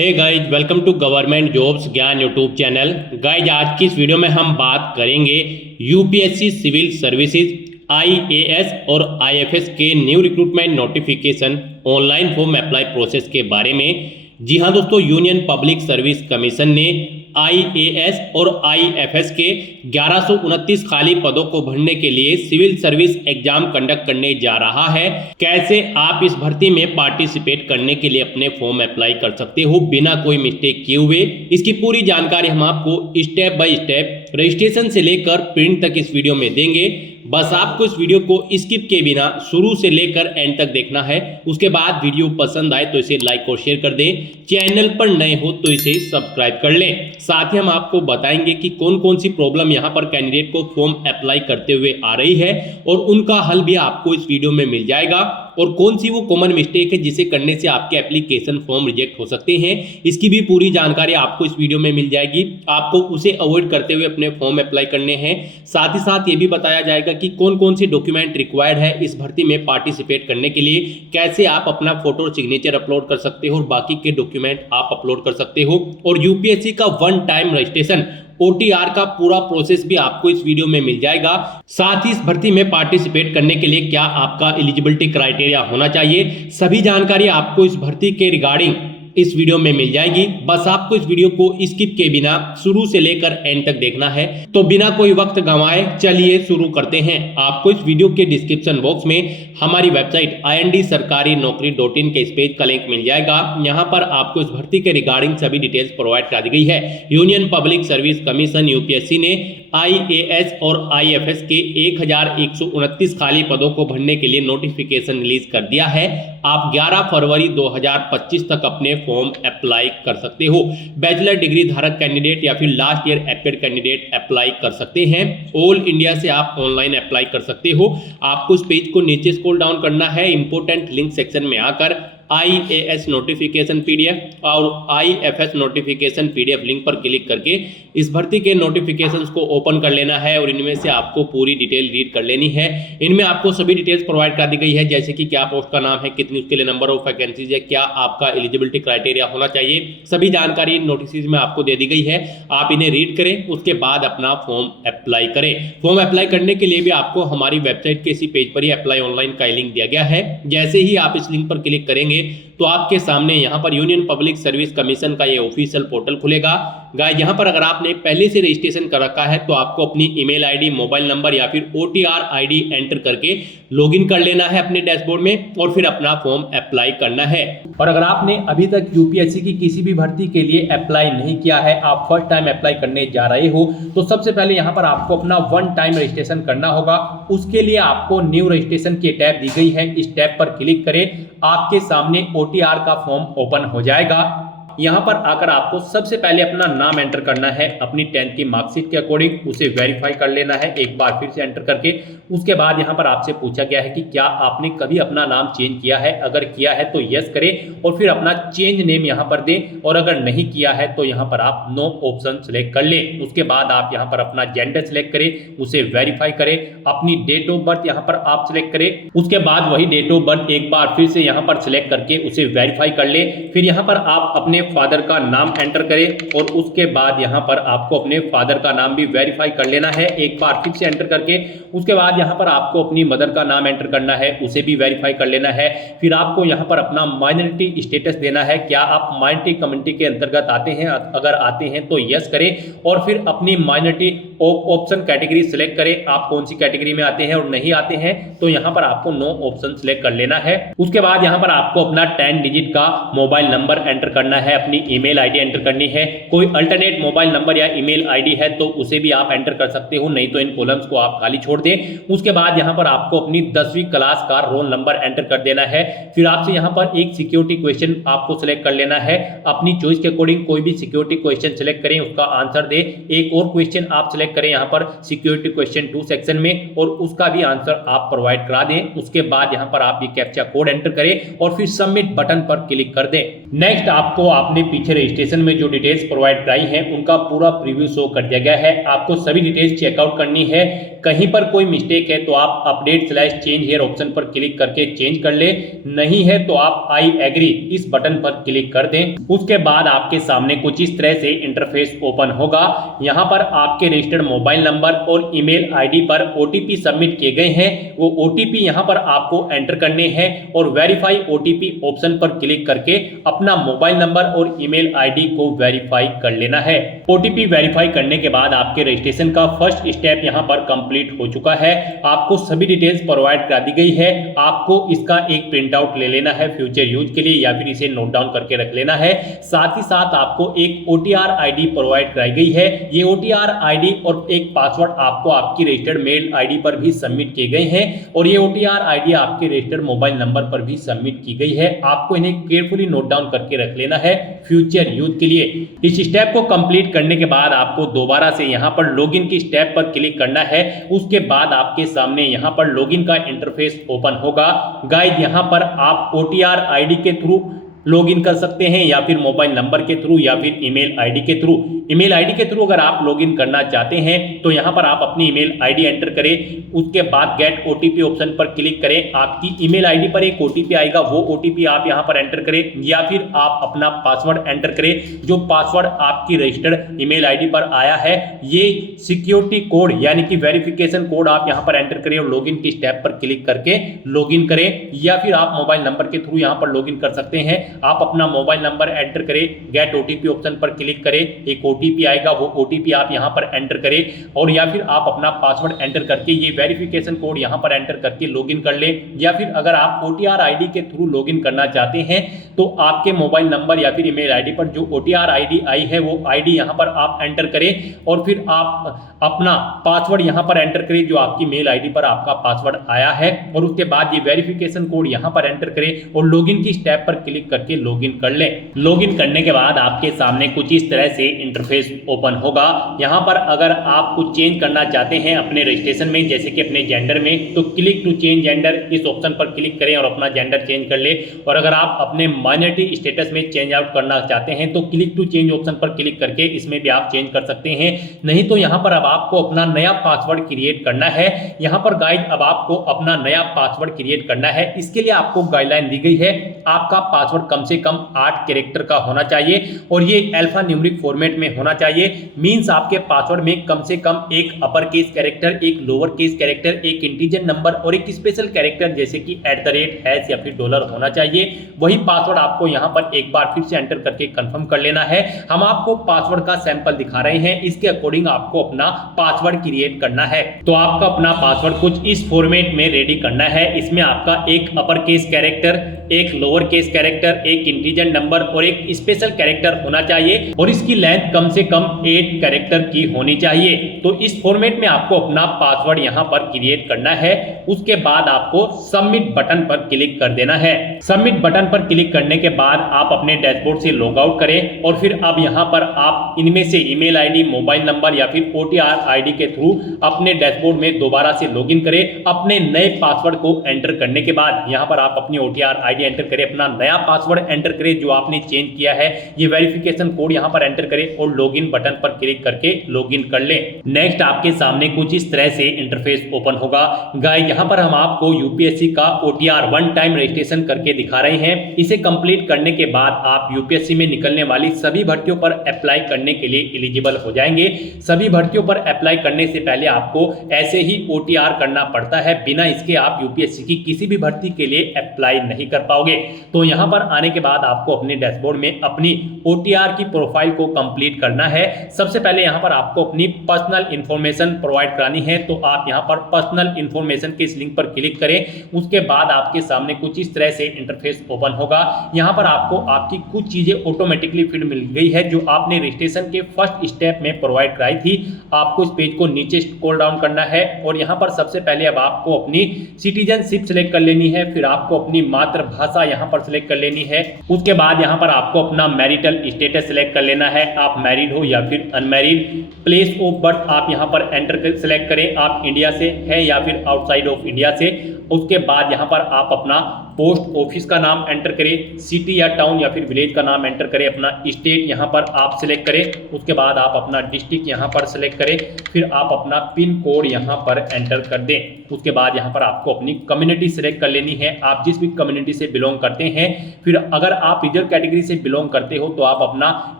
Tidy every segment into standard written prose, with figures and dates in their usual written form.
Hey guys, welcome to government jobs Gyan YouTube channel. Guys, आज की इस वीडियो में हम बात करेंगे यूपीएससी सिविल सर्विसेज आईएएस और आईएफएस के new recruitment notification online form apply process के बारे में। जी हाँ दोस्तों, यूनियन पब्लिक सर्विस कमीशन ने आईएएस और आईएफएस के 1129 खाली पदों को भरने के लिए सिविल सर्विस एग्जाम कंडक्ट करने जा रहा है। कैसे आप इस भर्ती में पार्टिसिपेट करने के लिए अपने फॉर्म अप्लाई कर सकते हो बिना कोई मिस्टेक किए हुए, इसकी पूरी जानकारी हम आपको स्टेप बाय स्टेप रजिस्ट्रेशन से लेकर प्रिंट तक इस वीडियो में देंगे। बस आपको इस वीडियो को स्किप किए बिना शुरू से लेकर एंड तक देखना है। उसके बाद वीडियो पसंद आए तो इसे लाइक और शेयर कर दें। चैनल पर नए हो तो इसे सब्सक्राइब कर लें। साथ ही हम आपको बताएंगे कि कौन कौन सी प्रॉब्लम यहाँ पर कैंडिडेट को फॉर्म अप्लाई करते हुए आ रही है और उनका हल भी आपको इस वीडियो में मिल जाएगा, और कौन सी वो कॉमन मिस्टेक है जिसे करने से आपके एप्लीकेशन फॉर्म रिजेक्ट हो सकते हैं, इसकी भी पूरी जानकारी आपको इस वीडियो में मिल जाएगी। आपको उसे अवॉइड करते हुए अपने फॉर्म अप्लाई करने हैं। साथ ही साथ ये भी बताया जाएगा कि कौन कौन से डॉक्यूमेंट रिक्वायर्ड है इस भर्ती में पार्टिसिपेट करने के लिए, कैसे आप अपना फोटो और सिग्नेचर अपलोड कर सकते हो और बाकी के डॉक्यूमेंट आप अपलोड कर सकते हो, और यूपीएससी का वन टाइम रजिस्ट्रेशन OTR का पूरा प्रोसेस भी आपको इस वीडियो में मिल जाएगा। साथ ही इस भर्ती में पार्टिसिपेट करने के लिए क्या आपका एलिजिबिलिटी क्राइटेरिया होना चाहिए, सभी जानकारी आपको इस भर्ती के रिगार्डिंग इस वीडियो में मिल जाएगी। बस आपको इस वीडियो को स्किप के बिना शुरू से लेकर एंड तक देखना है। तो बिना कोई वक्त गंवाए चलिए शुरू करते हैं। आपको इस वीडियो के डिस्क्रिप्शन बॉक्स में हमारी वेबसाइट IND-sarkari-naukri.in के इस पेज का लिंक मिल जाएगा। यहाँ पर आपको इस भर्ती के रिगार्डिंग सभी डिटेल्स प्रोवाइड कर दी गई है। Union Public Service commission UPSC ने आईएएस और आईएफएस के 1129 खाली पदों को भरने के लिए नोटिफिकेशन रिलीज कर दिया है। आप 11 फरवरी 2025 तक अपने फॉर्म अप्लाई कर सकते हो। बैचलर डिग्री धारक कैंडिडेट या फिर लास्ट ईयर एपेड कैंडिडेट अप्लाई कर सकते हैं। ऑल इंडिया से आप ऑनलाइन अप्लाई कर सकते हो। आपको इस पेज को नीचे स्क्रॉल डाउन करना है। इंपोर्टेंट लिंक सेक्शन में आकर आईएएस नोटिफिकेशन पीडीएफ और आईएफएस नोटिफिकेशन पीडीएफ लिंक पर क्लिक करके इस भर्ती के नोटिफिकेशंस को ओपन कर लेना है और इनमें से आपको पूरी डिटेल रीड कर लेनी है। इनमें आपको सभी डिटेल्स प्रोवाइड कर दी गई है, जैसे कि क्या पोस्ट का नाम है, कितनी उसके लिए नंबर ऑफ वैकेंसीज है, क्या आपका एलिजिबिलिटी क्राइटेरिया होना चाहिए, सभी जानकारी नोटिस में आपको दे दी गई है। आप इन्हें रीड करें, उसके बाद अपना फॉर्म अप्लाई करें। फॉर्म अप्लाई करने के लिए भी आपको हमारी वेबसाइट के इसी पेज पर ही अप्लाई ऑनलाइन का लिंक दिया गया है। जैसे ही आप इस लिंक पर क्लिक करेंगे तो आपके सामने यहाँ पर यूनियन पब्लिक सर्विस कमीशन का ये ऑफिशियल पोर्टल खुलेगा। गाइस, यहाँ पर अगर आपने पहले से रजिस्ट्रेशन कर रखा है तो आपको अपनी ईमेल आईडी, मोबाइल नंबर या फिर OTR आईडी एंटर करके लॉगिन कर लेना है अपने डैशबोर्ड में और फिर अपना फॉर्म अप्लाई करना है। और अगर आपने अभी तक यूपीएससी की किसी भी भर्ती के लिए अप्लाई नहीं किया है, आप फर्स्ट टाइम अप्लाई करने जा रहे हो, तो सबसे पहले यहाँ पर आपको अपना वन टाइम रजिस्ट्रेशन करना होगा। उसके लिए आपको न्यू रजिस्ट्रेशन की टैब दी गई है, इस टैब पर क्लिक करें। आपके सामने OTR का फॉर्म ओपन हो जाएगा। यहाँ पर आकर आपको सबसे पहले अपना नाम एंटर करना है, अपनी 10th की मार्कशीट के अकॉर्डिंग उसे वेरीफाई कर लेना है एक बार फिर से एंटर करके। उसके बाद यहाँ पर आपसे पूछा गया है कि क्या आपने कभी अपना नाम चेंज किया है, अगर किया है तो यस करें और फिर अपना चेंज नेम यहाँ पर दें, और अगर नहीं किया है तो यहाँ पर आप नो ऑप्शन सेलेक्ट कर लें। उसके बाद आप यहाँ पर अपना जेंडर सेलेक्ट करें, उसे वेरीफाई करें, अपनी डेट ऑफ बर्थ यहाँ पर आप सिलेक्ट करें। उसके बाद वही डेट ऑफ बर्थ एक बार फिर से यहाँ पर सिलेक्ट करके उसे वेरीफाई कर ले। फिर यहाँ पर आप अपने फादर का नाम एंटर करें और उसके बाद यहाँ पर आपको अपने फादर का नाम भी वेरीफाई कर लेना है एक बार फिर से एंटर करके। उसके बाद यहाँ पर आपको अपनी मदर का नाम एंटर करना है, उसे भी वेरीफाई कर लेना है। फिर आपको यहाँ पर अपना माइनॉरिटी स्टेटस देना है, क्या आप माइनॉरिटी कम्युनिटी के अंतर्गत आते हैं, अगर आते हैं तो यस करें और फिर अपनी माइनॉरिटी ऑप्शन कैटेगरी सिलेक्ट करें, आप कौन सी कैटेगरी में आते हैं, और नहीं आते हैं तो यहाँ पर आपको नो ऑप्शन सिलेक्ट कर लेना है। उसके बाद यहाँ पर आपको अपना 10 डिजिट का मोबाइल नंबर एंटर करना है, अपनी ईमेल आईडी एंटर करनी है। कोई अल्टरनेट मोबाइल नंबर या ईमेल आईडी है तो उसे भी आप एंटर कर सकते हो, नहीं तो इन कॉलम्स को आप खाली छोड़ दें। उसके बाद यहाँ पर आपको अपनी 10वीं क्लास का रोल नंबर एंटर कर देना है। फिर आपसे यहाँ पर एक सिक्योरिटी क्वेश्चन आपको सिलेक्ट कर लेना है, अपनी चॉइस के अकॉर्डिंग कोई भी सिक्योरिटी क्वेश्चन सिलेक्ट करें, उसका आंसर दे। एक और क्वेश्चन आप सिलेक्ट करें यहाँ पर सिक्योरिटी क्वेश्चन 2 सेक्शन में, और उसका भी आंसर आप प्रोवाइड करा दें। उसके बाद यहाँ पर आप ये कैप्चा कोड एंटर करें और फिर सबमिट बटन पर क्लिक कर दें। नेक्स्ट आपको आपने पीछे रजिस्ट्रेशन में जो डिटेल्स प्रोवाइड कराई हैं उनका पूरा प्रीव्यू शो कर दिया गया है। आपको सभी डिटेल्स चेकआउट करनी है। कहीं पर कोई मिस्टेक है तो आप अपडेट/चेंज हियर ऑप्शन पर क्लिक करके चेंज कर ले, नहीं है तो आप आई एग्री इस बटन पर क्लिक कर दें। उसके बाद आपके सामने कुछ इस तरह से इंटरफेस ओपन होगा। यहाँ पर आपके रजिस्टर्ड मोबाइल नंबर और ईमेल आईडी पर ओटीपी सबमिट किए गए हैं। वो ओटीपी यहाँ पर आपको एंटर करने हैं और वेरीफाई ओटीपी ऑप्शन पर क्लिक करके अपना मोबाइल नंबर और ईमेल आईडी को वेरीफाई कर लेना है। ओटीपी वेरीफाई करने के बाद आपके रजिस्ट्रेशन का फर्स्ट स्टेप यहाँ पर कंप्लीट हो चुका है। आपको सभी डिटेल्स प्रोवाइड करा दी गई है। आपको इसका एक प्रिंट आउट ले लेना है फ्यूचर यूज के लिए, या फिर इसे नोट डाउन करके रख लेना है। साथ ही साथ आपको एक ओटीआर आईडी प्रोवाइड कराई गई है। ये ओटीआर आईडी और एक पासवर्ड आपको आपकी रजिस्टर्ड मेल आईडी पर भी सबमिट किए गए हैं और ये ओटीआर आईडी आपके रजिस्टर्ड मोबाइल नंबर पर भी सबमिट की गई है। आपको इन्हें केयरफुली नोट डाउन करके रख लेना है फ्यूचर यूज के लिए। इस स्टेप को कंप्लीट करने के बाद आपको दोबारा से यहाँ पर लॉगिन की स्टेप पर क्लिक करना है। उसके बाद आपके सामने यहाँ पर लॉगिन का इंटरफेस ओपन होगा। गाइस, यहाँ पर आप ओटीआर आईडी के थ्रू लॉगिन कर सकते हैं या फिर मोबाइल नंबर के थ्रू या फिर ईमेल आईडी के थ्रू। ईमेल आईडी के थ्रू अगर आप लॉगिन करना चाहते हैं तो यहाँ पर आप अपनी ईमेल आईडी एंटर करें। उसके बाद गेट ओटीपी ऑप्शन पर क्लिक करें। आपकी ईमेल आईडी पर एक ओटीपी आएगा, वो ओटीपी आप यहाँ पर एंटर करें या फिर आप अपना पासवर्ड एंटर करें। जो पासवर्ड आपकी रजिस्टर्ड ईमेल आईडी पर आया है, ये सिक्योरिटी कोड यानी कि वेरिफिकेशन कोड आप यहाँ पर एंटर करें और लॉगिन की स्टेप पर क्लिक करके लॉगिन करें, या फिर आप मोबाइल नंबर के थ्रू यहाँ पर लॉगिन कर सकते हैं। आप अपना मोबाइल नंबर एंटर करें, गेट ओटीपी ऑप्शन पर क्लिक करें, एक ओटीपी आएगा, वो ओटीपी आप यहां पर एंटर करें और या फिर आप अपना पासवर्ड एंटर करके ये वेरिफिकेशन कोड यहां पर एंटर करके लॉगिन कर लें। या फिर अगर आप ओटीआर आईडी के थ्रू लॉगिन करना चाहते हैं तो आपके मोबाइल नंबर या फिर ईमेल आईडी पर जो ओटीआर आईडी आई है वो आईडी यहां पर आप एंटर करें और फिर आप अपना पासवर्ड यहां पर एंटर करें जो आपकी मेल आईडी पर आपका पासवर्ड आया है और उसके बाद ये वेरिफिकेशन कोड यहां पर एंटर करें और लॉगिन की स्टेप पर क्लिक करके लॉगिन कर लें। लॉगिन करने के बाद आपके सामने कुछ इस तरह से इंटरफेस ओपन होगा। यहां पर अगर आप कुछ चेंज करना चाहते हैं अपने रजिस्ट्रेशन में, जैसे कि अपने जेंडर में, तो क्लिक टू चेंज जेंडर इस ऑप्शन पर क्लिक करें और अपना जेंडर चेंज कर ले। और अगर आप अपने माइनॉरिटी स्टेटस में चेंज आउट करना चाहते हैं तो क्लिक टू चेंज ऑप्शन पर क्लिक करके इसमें भी आप चेंज कर सकते हैं। नहीं तो यहां पर अब आपको अपना नया पासवर्ड क्रिएट करना है। यहां पर गाइड अब आपको अपना नया पासवर्ड क्रिएट करना है। इसके लिए आपको गाइडलाइन दी गई है, आपका पासवर्ड कम से कम 8 कैरेक्टर का होना चाहिए और ये अल्फा न्यूमेरिक फॉर्मेट में होना चाहिए। मींस आपके पासवर्ड में कम से कम एक अपर केस कैरेक्टर, एक लोअर केस कैरेक्टर, एक इंटीजर नंबर और एक स्पेशल कैरेक्टर जैसे कि @ या फिर डॉलर होना चाहिए। वही पासवर्ड आपको यहां पर एक बार फिर से एंटर करके कंफर्म कर लेना है। हम आपको पासवर्ड का सैंपल दिखा रहे हैं, इसके अकॉर्डिंग आपको अपना पासवर्ड क्रिएट करना है। तो आपका अपना पासवर्ड कुछ इस फॉर्मेट में रेडी करना है। इसमें आपका एक अपर केस कैरेक्टर, एक लोअर केस कैरेक्टर, एक इंटीजर नंबर और एक स्पेशल कैरेक्टर होना चाहिए और इसकी लेंथ कम से कम 8 कैरेक्टर की होनी चाहिए। तो इस फॉर्मेट में आपको अपना पासवर्ड यहां पर क्रिएट करना है। उसके बाद आपको सबमिट बटन पर क्लिक कर देना है। सबमिट बटन पर क्लिक करने के बाद आप अपने डैशबोर्ड से लॉग आउट करें और फिर अब यहां पर आप इनमें से ईमेल आईडी, मोबाइल नंबर या फिर ओटीआर आईडी के थ्रू अपने डैशबोर्ड में दोबारा से लॉगिन करें। अपने नए पासवर्ड को एंटर करने के बाद यहां पर आप अपनी ओटीआर आईडी एंटर करें, अपना नया पासवर्ड एंटर करें जो आपने चेंज किया है, ये वेरिफिकेशन कोड यहां पर एंटर करें और लॉगिन बटन पर क्लिक करके लॉगिन कर लें। नेक्स्ट आपके सामने कुछ इस तरह से इंटरफेस ओपन होगा। गाइस, यहां पर हम आपको यूपीएससी का ओटीआर वन टाइम रजिस्ट्रेशन करके दिखा रहे हैं। इसे कंप्लीट करने के बाद आप यूपीएससी में निकलने वाली सभी भर्तियों पर अप्लाई करने के लिए एलिजिबल हो जाएंगे। सभी भर्तियों पर अप्लाई करने से पहले आपको ऐसे ही ओटीआर करना पड़ता है, बिना इसके आप यूपीएससी की किसी भी भर्ती के लिए अप्लाई नहीं कर पाओगे। तो यहां पर आने के बाद आपको अपने डैशबोर्ड में अपनी ओटीआर की प्रोफाइल को कंप्लीट करना है। सबसे पहले यहां पर आपको अपनी पर्सनल इंफॉर्मेशन प्रोवाइड करानी है, तो आप यहां पर पर्सनल इंफॉर्मेशन के इस लिंक पर क्लिक करें। उसके बाद आपके सामने कुछ इस तरह से इंटरफेस ओपन होगा। यहां पर आपको आपकी कुछ चीजें ऑटोमेटिकली फिल मिल गई है जो आपने रजिस्ट्रेशन के फर्स्ट स्टेप में प्रोवाइड कराई थी। आपको इस पेज को नीचे स्क्रॉल डाउन करना है और यहां पर सबसे पहले अब आपको अपनी सिटीजनशिप सेलेक्ट कर लेनी है, फिर आपको अपनी मातृभाषा यहां पर सिलेक्ट कर लेनी है। उसके बाद यहां पर आपको अपना मैरिटल स्टेटस सिलेक्ट कर लेना है, आप मैरिड हो या फिर अनमैरिड। प्लेस ऑफ बर्थ आप यहां पर एंटर सेलेक्ट करें, आप इंडिया से हैं या फिर आउटसाइड ऑफ इंडिया से। उसके बाद यहाँ पर आप अपना पोस्ट ऑफिस का नाम एंटर करें, सिटी या टाउन या फिर विलेज का नाम एंटर करें, अपना स्टेट यहाँ पर आप सिलेक्ट करें, उसके बाद आप अपना डिस्ट्रिक्ट यहाँ पर सिलेक्ट करें, फिर आप अपना पिन कोड यहाँ पर एंटर कर दें। उसके बाद यहाँ पर आपको अपनी कम्युनिटी सिलेक्ट कर लेनी है, आप जिस भी कम्युनिटी से बिलोंग करते हैं। फिर अगर आप रिजर्व कैटेगरी से बिलोंग करते हो तो आप अपना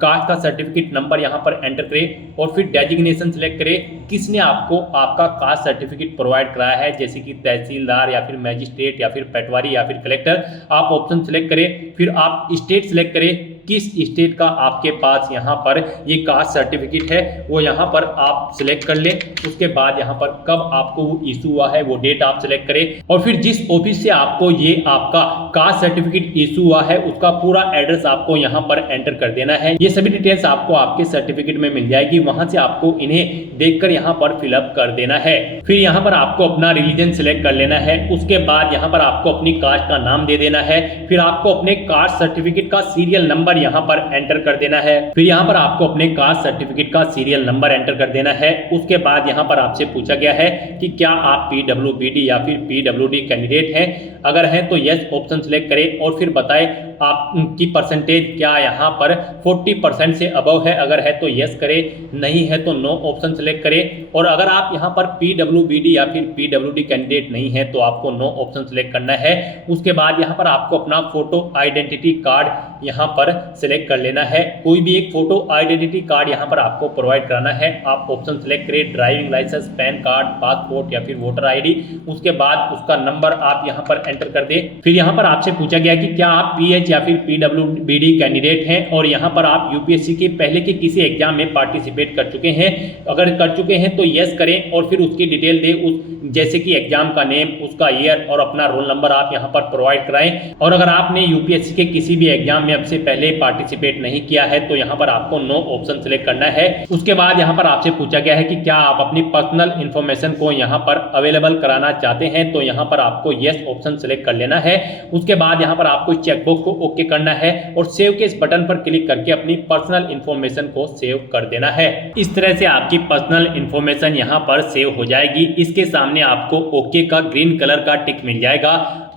कास्ट का सर्टिफिकेट नंबर यहाँ पर एंटर करें और फिर डेजिग्नेशन सिलेक्ट करें, किसने आपको आपका कास्ट सर्टिफिकेट प्रोवाइड कराया है, जैसे कि तहसीलदार या फिर मैजिस्ट्रेट या फिर पटवारी या फिर कलेक्टर। आप ऑप्शन सिलेक्ट करें, फिर आप स्टेट सिलेक्ट करें, किस स्टेट का आपके पास यहाँ पर ये कास्ट सर्टिफिकेट है वो यहाँ पर आप सिलेक्ट कर लें। उसके बाद यहाँ पर कब आपको वो इशू हुआ है वो डेट आप सिलेक्ट करें और फिर जिस ऑफिस से आपको ये आपका कास्ट सर्टिफिकेट इशू हुआ है उसका पूरा एड्रेस आपको यहाँ पर एंटर कर देना है। ये सभी डिटेल्स आपको आपके सर्टिफिकेट में मिल जाएगी, वहां से आपको इन्हें देखकर यहाँ पर फिलअप कर देना है। फिर यहाँ पर आपको अपना रिलीजन सिलेक्ट कर लेना है, उसके बाद यहाँ पर आपको अपनी कास्ट का नाम दे देना है, फिर आपको अपने कास्ट सर्टिफिकेट का सीरियल नंबर यहाँ पर एंटर कर देना है। फिर यहाँ पर आपको अपने कास्ट सर्टिफिकेट का सीरियल नंबर एंटर कर देना है। उसके बाद यहाँ पर आपसे पूछा गया है कि क्या आप पीडब्ल्यूबीडी या फिर पीडब्ल्यूडी कैंडिडेट हैं, अगर हैं तो यस ऑप्शन सिलेक्ट करें और फिर बताएं आपकी परसेंटेज क्या यहाँ पर 40% से अबव है, अगर है तो यस करें, नहीं है तो नो ऑप्शन सिलेक्ट करें। और अगर आप यहाँ पर पीडब्ल्यूबीडी या फिर पीडब्ल्यूडी कैंडिडेट नहीं है तो आपको नो ऑप्शन सिलेक्ट करना है। उसके बाद यहाँ पर आपको अपना फोटो आइडेंटिटी कार्ड यहाँ पर सिलेक्ट कर लेना है, कोई भी एक फोटो आइडेंटिटी कार्ड यहाँ पर आपको प्रोवाइड कराना है। आप ऑप्शन सिलेक्ट करें, driving licence, PAN card, passport या फिर वोटर ID। उसके बाद उसका नंबर आप यहाँ पर एंटर कर दें। फिर यहाँ पर आपसे पूछा गया कि क्या आप PH या फिर PWBD कैंडिडेट हैं और यहाँ पर आप UPSC के पहले के किसी एग्जाम में पार्टिसिपेट कर चुके हैं, अगर कर चुके हैं तो यस करें और फिर उसकी डिटेल दें, उस जैसे कि एग्जाम का नेम, उसका ईयर और अपना रोल नंबर आप यहाँ पर प्रोवाइड कराएं। और अगर आपने UPSC के किसी भी एग्जाम में अब से पहले पार्टिसिपेट नहीं किया है तो यहाँ पर आपको नो ऑप्शन सिलेक्ट करना है। उसके बाद यहाँ पर आपसे पूछा गया है कि क्या आप अपनी पर्सनल इंफॉर्मेशन को यहाँ पर अवेलेबल कराना चाहते हैं, तो यहाँ पर आपको यस ऑप्शन सिलेक्ट कर लेना है। उसके बाद यहाँ पर आपको चेकबॉक्स को ओके करना है और सेव के इस बटन पर क्लिक करके अपनी पर्सनल इंफॉर्मेशन को सेव कर देना है। इस तरह से आपकी पर्सनल इंफॉर्मेशन यहाँ पर सेव हो जाएगी। इसके सामने आपको ओके का ग्रीन कलर का टिक मिल जाएगा।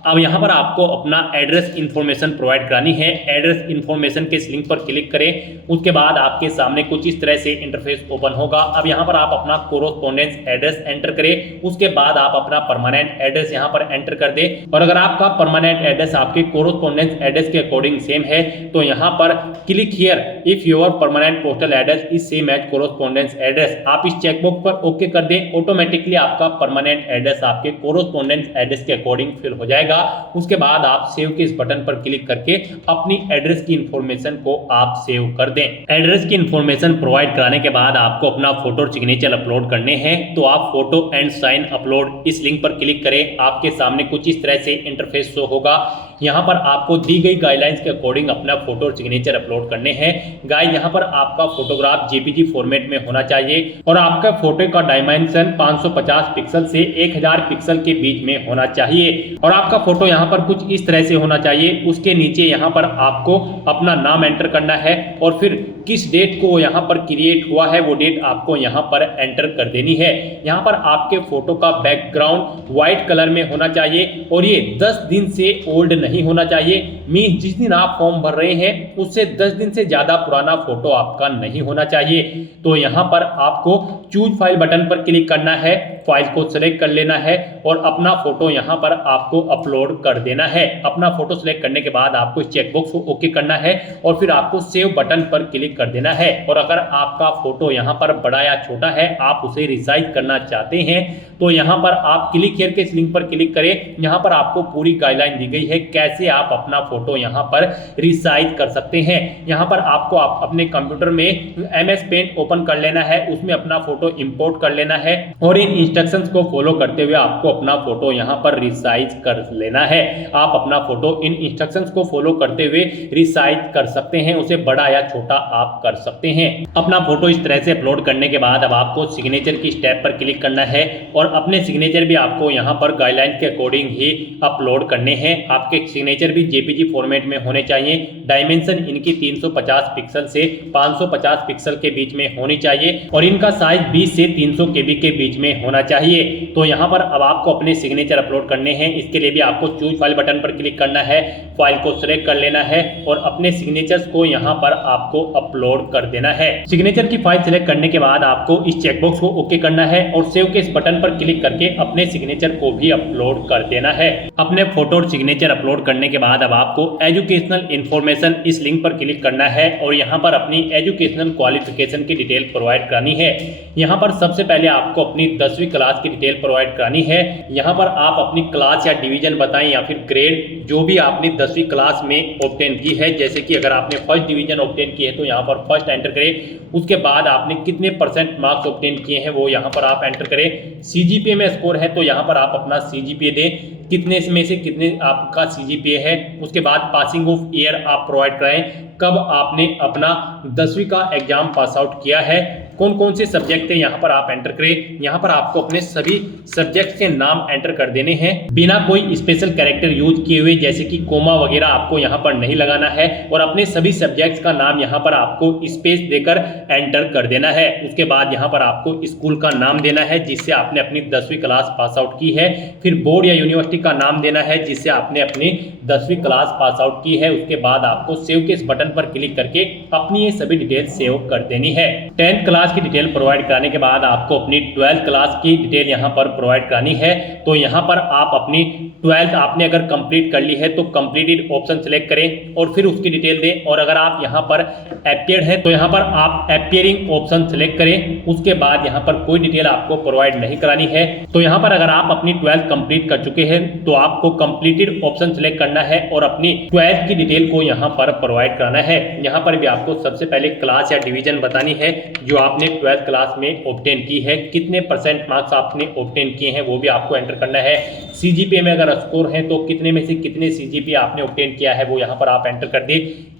अब यहाँ पर आपको अपना एड्रेस इंफॉर्मेशन प्रोवाइड करानी है। एड्रेस इंफॉर्मेशन के इस लिंक पर क्लिक करें, उसके बाद आपके सामने कुछ इस तरह से इंटरफेस ओपन होगा। अब यहाँ पर आप अपना कोरोस्पोंडेंस एड्रेस एंटर करें, उसके बाद आप अपना परमानेंट एड्रेस यहाँ पर एंटर कर दें। और अगर आपका परमानेंट एड्रेस आपके कोरोस्पोंडेंस एड्रेस के अकॉर्डिंग सेम है तो यहाँ पर click here if your permanent postal address is same as correspondence address, आप इस चेकबॉक्स पर ओके कर दें। ऑटोमेटिकली आपका परमानेंट एड्रेस आपके कोरोस्पोंडेंस एड्रेस के अकॉर्डिंग फिल हो जाएगा। उसके बाद आप सेव के इस बटन पर क्लिक करके अपनी एड्रेस की इंफॉर्मेशन को आप सेव कर दें। एड्रेस की इंफॉर्मेशन प्रोवाइड कराने के बाद आपको अपना फोटो और सिग्नेचर अपलोड करने हैं, तो आप फोटो एंड साइन अपलोड इस लिंक पर क्लिक करें। आपके सामने कुछ इस तरह से इंटरफेस शो होगा। यहाँ पर आपको दी गई गाइडलाइंस के अकॉर्डिंग अपना फोटो और सिग्नेचर अपलोड करने हैं। गाइस, यहाँ पर आपका फोटोग्राफ JPG फॉर्मेट में होना चाहिए और आपका फोटो का डायमेंशन 550 पिक्सल से 1000 पिक्सल के बीच में होना चाहिए और आपका फोटो यहाँ पर कुछ इस तरह से होना चाहिए। उसके नीचे यहाँ पर आपको अपना नाम एंटर करना है और फिर किस डेट को यहाँ पर क्रिएट हुआ है वो डेट आपको यहाँ पर एंटर कर देनी है। यहाँ पर आपके फोटो का बैकग्राउंड व्हाइट कलर में होना चाहिए और ये 10 दिन से ओल्ड नहीं होना चाहिए। मीन जिस दिन आप फॉर्म भर रहे हैं उससे 10 दिन से ज्यादा पुराना फोटो आपका नहीं होना चाहिए। तो यहाँ पर आपको चूज फाइल बटन पर क्लिक करना है, फाइल को सिलेक्ट कर लेना है और अपना फोटो यहाँ पर आपको अपलोड कर देना है। अपना फोटो सिलेक्ट करने के बाद आपको चेकबॉक्स को ओके करना है और फिर आपको सेव बटन पर क्लिक कर देना है। और अगर आपका फोटो यहाँ पर बड़ा या छोटा है, आप उसे रिसाइज करना चाहते हैं, तो यहाँ पर आप क्लिक हियर के इस लिंक पर क्लिक करें। यहाँ पर आपको पूरी गाइडलाइन दी गई है कैसे आप अपना फोटो यहाँ पर रिसाइज कर सकते हैं। यहाँ पर आपको अपने कंप्यूटर में MS पेंट ओपन कर लेना है, उसमें अपना फोटो इंपोर्ट कर लेना है और इन इंस्ट्रक्शंस को फॉलो करते हुए आपको अपना फोटो यहाँ पर रिसाइज कर लेना है। आप अपना फोटो इन इंस्ट्रक्शंस को फॉलो करते हुए रिसाइज कर सकते हैं, उसे बड़ा या छोटा आप कर सकते हैं। अपना फोटो इस तरह से अपलोड करने के बाद अब आपको सिग्नेचर की स्टेप पर क्लिक करना है और अपने सिग्नेचर भी आपको यहाँ पर गाइडलाइन के अकॉर्डिंग ही अपलोड करने हैं। आपके सिग्नेचर भी JPG फॉर्मेट में होने चाहिए। डायमेंशन इनकी 350 पिक्सल से 550 पिक्सल के बीच में होनी चाहिए और इनका साइज 20 से 300 KB के बीच में होना होना चाहिए। तो यहाँ पर अब आपको अपने सिग्नेचर अपलोड करने हैं। इसके लिए भी आपको चूज फाइल बटन पर क्लिक करना है, फाइल को सिलेक्ट कर लेना है और अपने सिग्नेचर्स को यहाँ पर आपको अपलोड कर देना है। सिग्नेचर की फाइल सिलेक्ट करने के बाद आपको इस चेकबॉक्स को ओके करना है और सेव के इस बटन पर क्लिक करके अपने सिग्नेचर को भी अपलोड कर देना है। अपने फोटो और सिग्नेचर अपलोड करने के बाद अब आपको एजुकेशनल इंफॉर्मेशन इस लिंक पर क्लिक करना है और यहाँ पर अपनी एजुकेशनल क्वालिफिकेशन की डिटेल प्रोवाइड करानी है। यहाँ पर सबसे पहले आपको अपनी 10वीं क्लास की डिटेल प्रोवाइड करानी है। यहाँ पर आप अपनी क्लास या डिवीजन बताएं या फिर ग्रेड जो भी आपने 10वीं क्लास में ऑब्टेन की है। जैसे कि अगर आपने फर्स्ट डिवीजन ऑब्टेन की है तो यहाँ पर फर्स्ट एंटर करें। उसके बाद आपने कितने परसेंट मार्क्स ऑब्टेन किए हैं वो यहाँ पर आप एंटर करें। सीजीपीए में स्कोर है तो यहाँ पर आप अपना सीजीपीए दें, कितने में से कितने आपका सीजीपीए है। उसके बाद पासिंग ऑफ ईयर आप प्रोवाइड कराएं, कब आपने अपना 10वीं का एग्जाम पास आउट किया है, कौन कौन से सब्जेक्ट है यहाँ पर आप एंटर करें। यहाँ पर आपको अपने सभी सब्जेक्ट के नाम एंटर कर देने हैं बिना कोई स्पेशल कैरेक्टर यूज किए हुए, जैसे कि कोमा वगैरह आपको यहाँ पर नहीं लगाना है। और अपने सभी सब्जेक्ट्स का नाम यहाँ पर आपको स्पेस देकर एंटर कर देना है। उसके बाद यहाँ पर आपको स्कूल का नाम देना है जिससे आपने अपनी 10वीं क्लास पास आउट की है। फिर बोर्ड या यूनिवर्सिटी का नाम देना है जिससे आपने अपनी 10वीं क्लास पास आउट की है। उसके बाद आपको सेव के इस बटन पर क्लिक करके अपनी ये सभी डिटेल सेव कर देनी है। 10th क्लास की डिटेल प्रोवाइड कराने के बाद आपको अपनी 12th क्लास की डिटेल यहाँ पर प्रोवाइड करानी है। तो यहाँ पर आप अपनी 12th आपने अगर कंप्लीट कर ली है तो कंप्लीटेड ऑप्शन सेलेक्ट करें और फिर उसकी डिटेल दें। और अगर आप यहाँ पर अपीयर्ड है तो यहाँ पर आप अपीयरिंग ऑप्शन सेलेक्ट करें। उसके बाद यहाँ पर कोई डिटेल आपको प्रोवाइड नहीं करानी है। तो यहाँ पर अगर आप अपनी 12th कंप्लीट कर चुके हैं तो आपको कंप्लीटेड ऑप्शन सेलेक्ट करना है और अपनी 12th की डिटेल को यहाँ पर प्रोवाइड कराना है। यहाँ पर भी आपको सबसे पहले क्लास या डिवीजन बतानी है जो आपने 12th क्लास में ऑब्टेन की है, कितने परसेंट मार्क्स आपने ऑब्टेन किए हैं वो भी आपको एंटर करना है। सीजीपीए में अगर स्कोर है तो कितने में से कितने सीजीपीए आपने ऑब्टेन किया है वो यहाँ पर आप एंटर कर दे।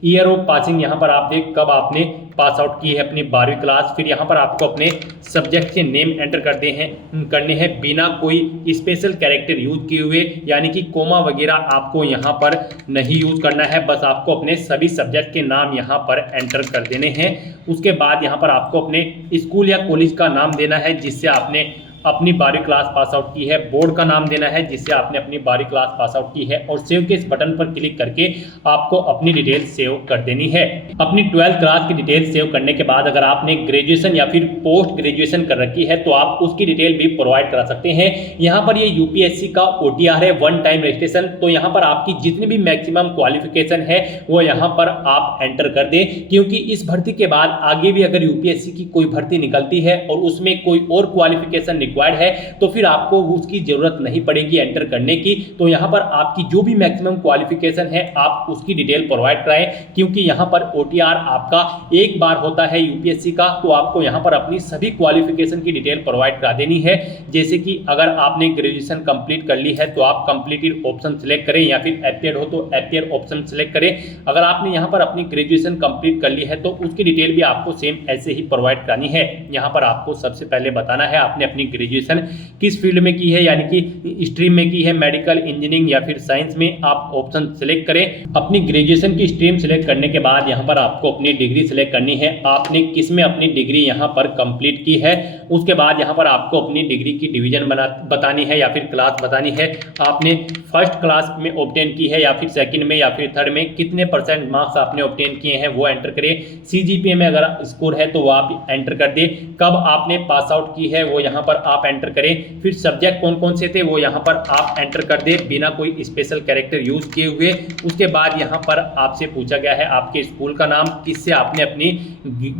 ईयर ऑफ पासिंग यहाँ पर आप देख कब आपने पास आउट की है अपनी 12वीं क्लास। फिर यहाँ पर आपको अपने सब्जेक्ट के नेम एंटर करने हैं बिना कोई स्पेशल कैरेक्टर यूज किए हुए, यानी कि कोमा वगैरह आपको यहाँ पर नहीं यूज करना है। बस आपको अपने सभी सब्जेक्ट के नाम यहाँ पर एंटर कर देने हैं। उसके बाद यहाँ पर आपको अपने स्कूल या कॉलेज का नाम देना है जिससे आपने अपनी 12वीं क्लास पास आउट की है, बोर्ड का नाम देना है जिससे आपने अपनी 12वीं क्लास पास आउट की है और सेव के इस बटन पर क्लिक करके आपको अपनी डिटेल सेव कर देनी है। अपनी 12th क्लास की डिटेल सेव करने के बाद अगर आपने ग्रेजुएशन या फिर पोस्ट ग्रेजुएशन कर रखी है तो आप उसकी डिटेल भी प्रोवाइड करा सकते हैं। यहाँ पर ये यूपीएससी का ओटीआर है, वन टाइम रजिस्ट्रेशन। तो यहाँ पर आपकी जितनी भी मैक्सिमम क्वालिफिकेशन है वो यहाँ पर आप एंटर कर दें, क्योंकि इस भर्ती के बाद आगे भी अगर यूपीएससी की कोई भर्ती निकलती है और उसमें कोई और क्वालिफिकेशन रिक्वायर्ड है तो फिर आपको उसकी जरूरत नहीं पड़ेगी एंटर करने की। तो यहाँ पर आपकी जो भी मैक्सिमम क्वालिफिकेशन है आप उसकी डिटेल प्रोवाइड कराएं, क्योंकि यहाँ पर ओटीआर आपका एक बार होता है यूपीएससी का। तो आपको यहाँ पर अपनी सभी क्वालिफिकेशन की डिटेल प्रोवाइड करा देनी है। जैसे कि अगर आपने ग्रेजुएशन कंप्लीट कर ली है तो आप कंप्लीटेड ऑप्शन सेलेक्ट करें, या फिर अपीयर्ड हो तो अपीयर ऑप्शन सेलेक्ट करें। अगर आपने यहाँ पर अपनी ग्रेजुएशन कंप्लीट कर ली है तो उसकी डिटेल भी आपको सेम ऐसे ही प्रोवाइड करानी है। यहाँ पर आपको सबसे पहले बताना है आपने अपनी ग्रेजुएशन किस फील्ड में की है, यानी कि स्ट्रीम में की है, मेडिकल, इंजीनियरिंग या फिर साइंस में। आप ऑप्शन सेलेक्ट करें। अपनी ग्रेजुएशन की स्ट्रीम सेलेक्ट करने के बाद यहाँ पर आपको अपनी डिग्री सेलेक्ट करनी है, आपने किस में अपनी डिग्री यहाँ पर कंप्लीट की है। उसके बाद यहाँ पर आपको अपनी डिग्री की डिवीजन बतानी है या फिर क्लास बतानी है। आपने फर्स्ट क्लास में ऑब्टेन की है या फिर सेकंड में या फिर थर्ड में, कितने परसेंट मार्क्स आपने ऑब्टेन किए हैं वो एंटर करें। सीजीपीए में अगर स्कोर है तो वो आप एंटर कर दे। कब आपने पास आउट की है वो यहाँ पर आप एंटर करें। फिर सब्जेक्ट कौन कौन से थे वो यहाँ पर आप एंटर कर दे बिना कोई स्पेशल कैरेक्टर यूज किए हुए। उसके बाद यहाँ पर आपसे पूछा गया है आपके स्कूल का नाम, किससे आपने अपनी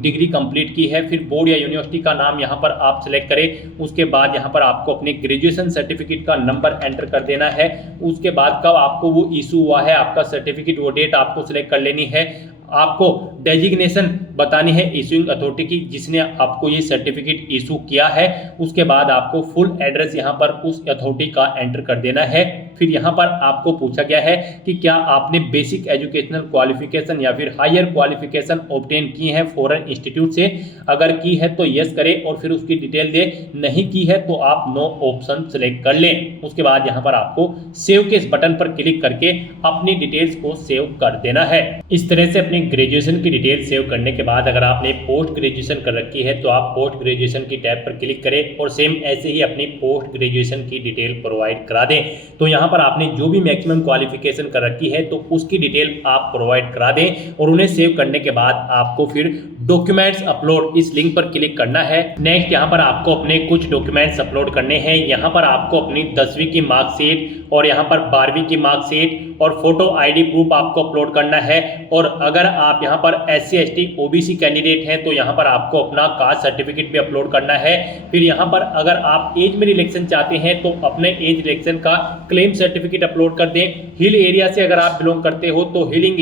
डिग्री कंप्लीट की है। फिर बोर्ड या यूनिवर्सिटी का नाम यहाँ पर आप सेलेक्ट करें। उसके बाद यहाँ पर आपको अपने ग्रेजुएशन सर्टिफिकेट का नंबर एंटर कर देना है। उसके बाद कब आपको वो इशू हुआ है आपका सर्टिफिकेट, वो डेट आपको सिलेक्ट कर लेनी है। आपको डेजिग्नेशन बतानी है इशूइंग अथॉरिटी की जिसने आपको ये सर्टिफिकेट इशू किया है। उसके बाद आपको फुल एड्रेस यहाँ पर उस अथॉरिटी का एंटर कर देना है। फिर यहाँ पर आपको पूछा गया है कि क्या आपने बेसिक एजुकेशनल क्वालिफिकेशन या फिर हायर क्वालिफिकेशन ऑब्टेन की है फॉरेन इंस्टीट्यूट से, अगर की है तो यस करें और फिर उसकी डिटेल दे, नहीं की है तो आप नो ऑप्शन सेलेक्ट कर लें। उसके बाद यहाँ पर आपको सेव के इस बटन पर क्लिक करके अपनी डिटेल्स को सेव कर देना है। इस तरह से अपनी ग्रेजुएशन की डिटेल सेव करने के बाद अगर आपने पोस्ट ग्रेजुएशन कर रखी है तो आप पोस्ट ग्रेजुएशन की टैब पर क्लिक करें और सेम ऐसे ही अपनी पोस्ट ग्रेजुएशन की डिटेल प्रोवाइड करा दें। तो यहाँ पर आपने जो भी मैक्सिमम क्वालिफिकेशन कर रखी है तो उसकी डिटेल आप प्रोवाइड करा दें और उन्हें सेव करने के बाद आपको फिर डॉक्यूमेंट्स अपलोड इस लिंक पर क्लिक करना है। नेक्स्ट यहाँ पर आपको अपने कुछ डॉक्यूमेंट्स अपलोड करने हैं। यहाँ पर आपको अपनी 10वीं की मार्कशीट और यहाँ पर 12वीं की मार्कशीट और फोटो आईडी प्रूफ आपको अपलोड करना है। और अगर आप यहाँ पर SC ST OBC कैंडिडेट हैं तो यहाँ पर आपको अपना कास्ट सर्टिफिकेट भी अपलोड करना है। फिर यहाँ पर अगर आप एज में रिलेक्शन चाहते हैं तो अपने एज रिलेक्शन का क्लेम सर्टिफिकेट अपलोड कर दें। हिल एरिया से अगर आप बिलोंग करते हो तो हिलिंग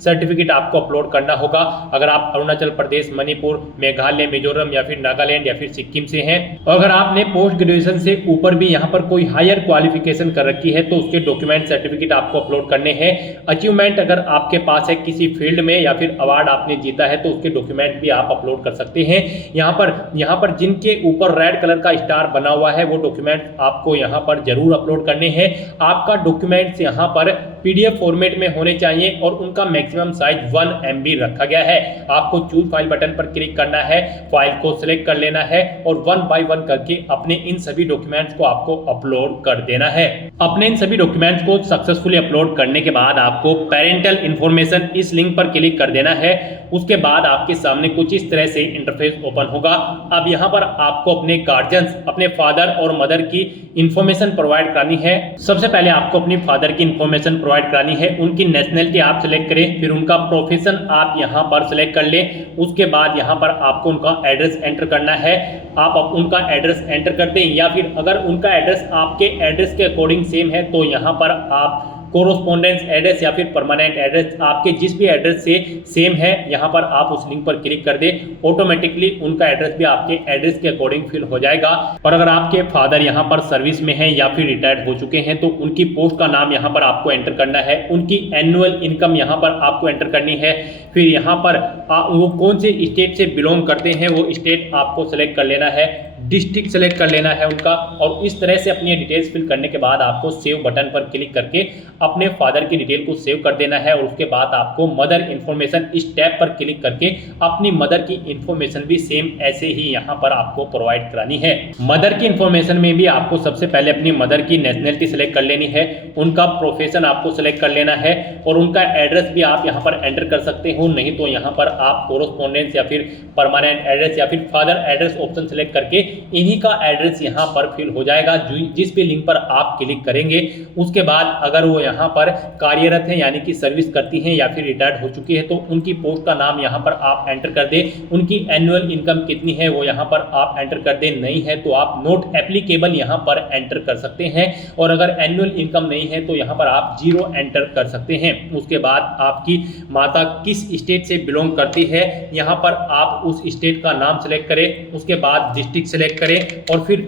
सर्टिफिकेट आपको अपलोड करना होगा। अगर आप अरुणाचल प्रदेश, मणिपुर, मेघालय, मिजोरम या फिर नागालैंड या फिर सिक्किम से हैं, और अगर आपने पोस्ट ग्रेजुएशन से ऊपर भी यहाँ पर कोई हायर क्वालिफिकेशन कर रखी है तो उसके डॉक्यूमेंट सर्टिफिकेट आपको अपलोड करने हैं। अचीवमेंट अगर आपके पास है किसी फील्ड में या फिर अवार्ड आपने जीता है तो उसके डॉक्यूमेंट भी आप अपलोड कर सकते हैं। यहाँ पर जिनके ऊपर रेड कलर का स्टार बना हुआ है वो डॉक्यूमेंट आपको यहाँ पर जरूर अपलोड करने हैं। आपका डॉक्यूमेंट्स यहाँ पर PDF फॉर्मेट में होने चाहिए और उनका मैक्सिमम साइज 1 MB रखा गया है। आपको चूज फाइल बटन पर क्लिक करना है, फाइल को सिलेक्ट कर लेना है और 1 बाय 1 करके अपने इन सभी डॉक्यूमेंट्स को आपको अपलोड कर देना है। अपने इन सभी डॉक्यूमेंट्स को सक्सेसफुली अपलोड करने के बाद आपको पेरेंटल इंफॉर्मेशन इस लिंक पर क्लिक कर देना है। उसके बाद आपके सामने कुछ इस तरह से इंटरफेस ओपन होगा। अब यहाँ पर आपको अपने गार्जियंस, अपने फादर और मदर की इंफॉर्मेशन प्रोवाइड करानी है। सबसे पहले आपको अपनी फादर की इंफॉर्मेशन प्रोवाइड करानी है। उनकी नेशनलिटी आप सिलेक्ट करें, फिर उनका प्रोफेशन आप यहाँ पर सिलेक्ट कर लें। उसके बाद यहाँ पर आपको उनका एड्रेस एंटर करना है। आप उनका एड्रेस एंटर कर दें या फिर अगर उनका एड्रेस आपके एड्रेस के अकॉर्डिंग सेम है तो यहाँ पर आप कोरोस्पोंडेंस एड्रेस या फिर परमानेंट एड्रेस आपके जिस भी एड्रेस से सेम है यहाँ पर आप उस लिंक पर क्लिक कर दें। ऑटोमेटिकली उनका एड्रेस भी आपके एड्रेस के अकॉर्डिंग फिल हो जाएगा। और अगर आपके फादर यहाँ पर सर्विस में हैं या फिर रिटायर्ड हो चुके हैं तो उनकी पोस्ट का नाम यहाँ पर आपको एंटर करना है। उनकी एनुअल इनकम यहाँ पर आपको एंटर करनी है। फिर यहाँ पर वो कौन से स्टेट से बिलोंग करते हैं वो स्टेट आपको सेलेक्ट कर लेना है, डिस्ट्रिक्ट सेलेक्ट कर लेना है उनका। और इस तरह से अपनी डिटेल्स फिल करने के बाद आपको सेव बटन पर क्लिक करके अपने फादर की डिटेल को सेव कर देना है। और उसके बाद आपको मदर इन्फॉर्मेशन इस टैब पर क्लिक करके अपनी मदर की इन्फॉर्मेशन भी सेम ऐसे ही यहाँ पर आपको प्रोवाइड करानी है। मदर की इन्फॉर्मेशन में भी आपको सबसे पहले अपनी मदर की नेशनलिटी सेलेक्ट कर लेनी है, उनका प्रोफेशन आपको सेलेक्ट कर लेना है और उनका एड्रेस भी आप यहाँ पर एंटर कर सकते हो। नहीं तो यहाँ पर आप कोरोस्पोंडेंस या फिर परमानेंट एड्रेस या फिर फादर एड्रेस ऑप्शन सेलेक्ट करके इन्हीं का एड्रेस यहाँ पर फिल हो जाएगा जिस भी लिंक पर आप क्लिक करेंगे। उसके बाद अगर वो यहाँ पर कार्यरत है यानी कि सर्विस करती हैं या फिर रिटायर्ड हो चुकी है तो उनकी पोस्ट का नाम यहाँ पर आप एंटर कर दें। उनकी एनुअल इनकम कितनी है वो यहाँ पर आप एंटर कर दें। नहीं है तो आप नॉट एप्लीकेबल यहाँ पर एंटर कर सकते हैं। और अगर एनुअल इनकम नहीं है तो यहाँ पर आप 0 एंटर कर सकते हैं। उसके बाद आपकी माता किस स्टेट से बिलोंग करती है यहाँ पर आप उस स्टेट का नाम सेलेक्ट करें। उसके बाद डिस्ट्रिक्ट सेलेक्ट करें और फिर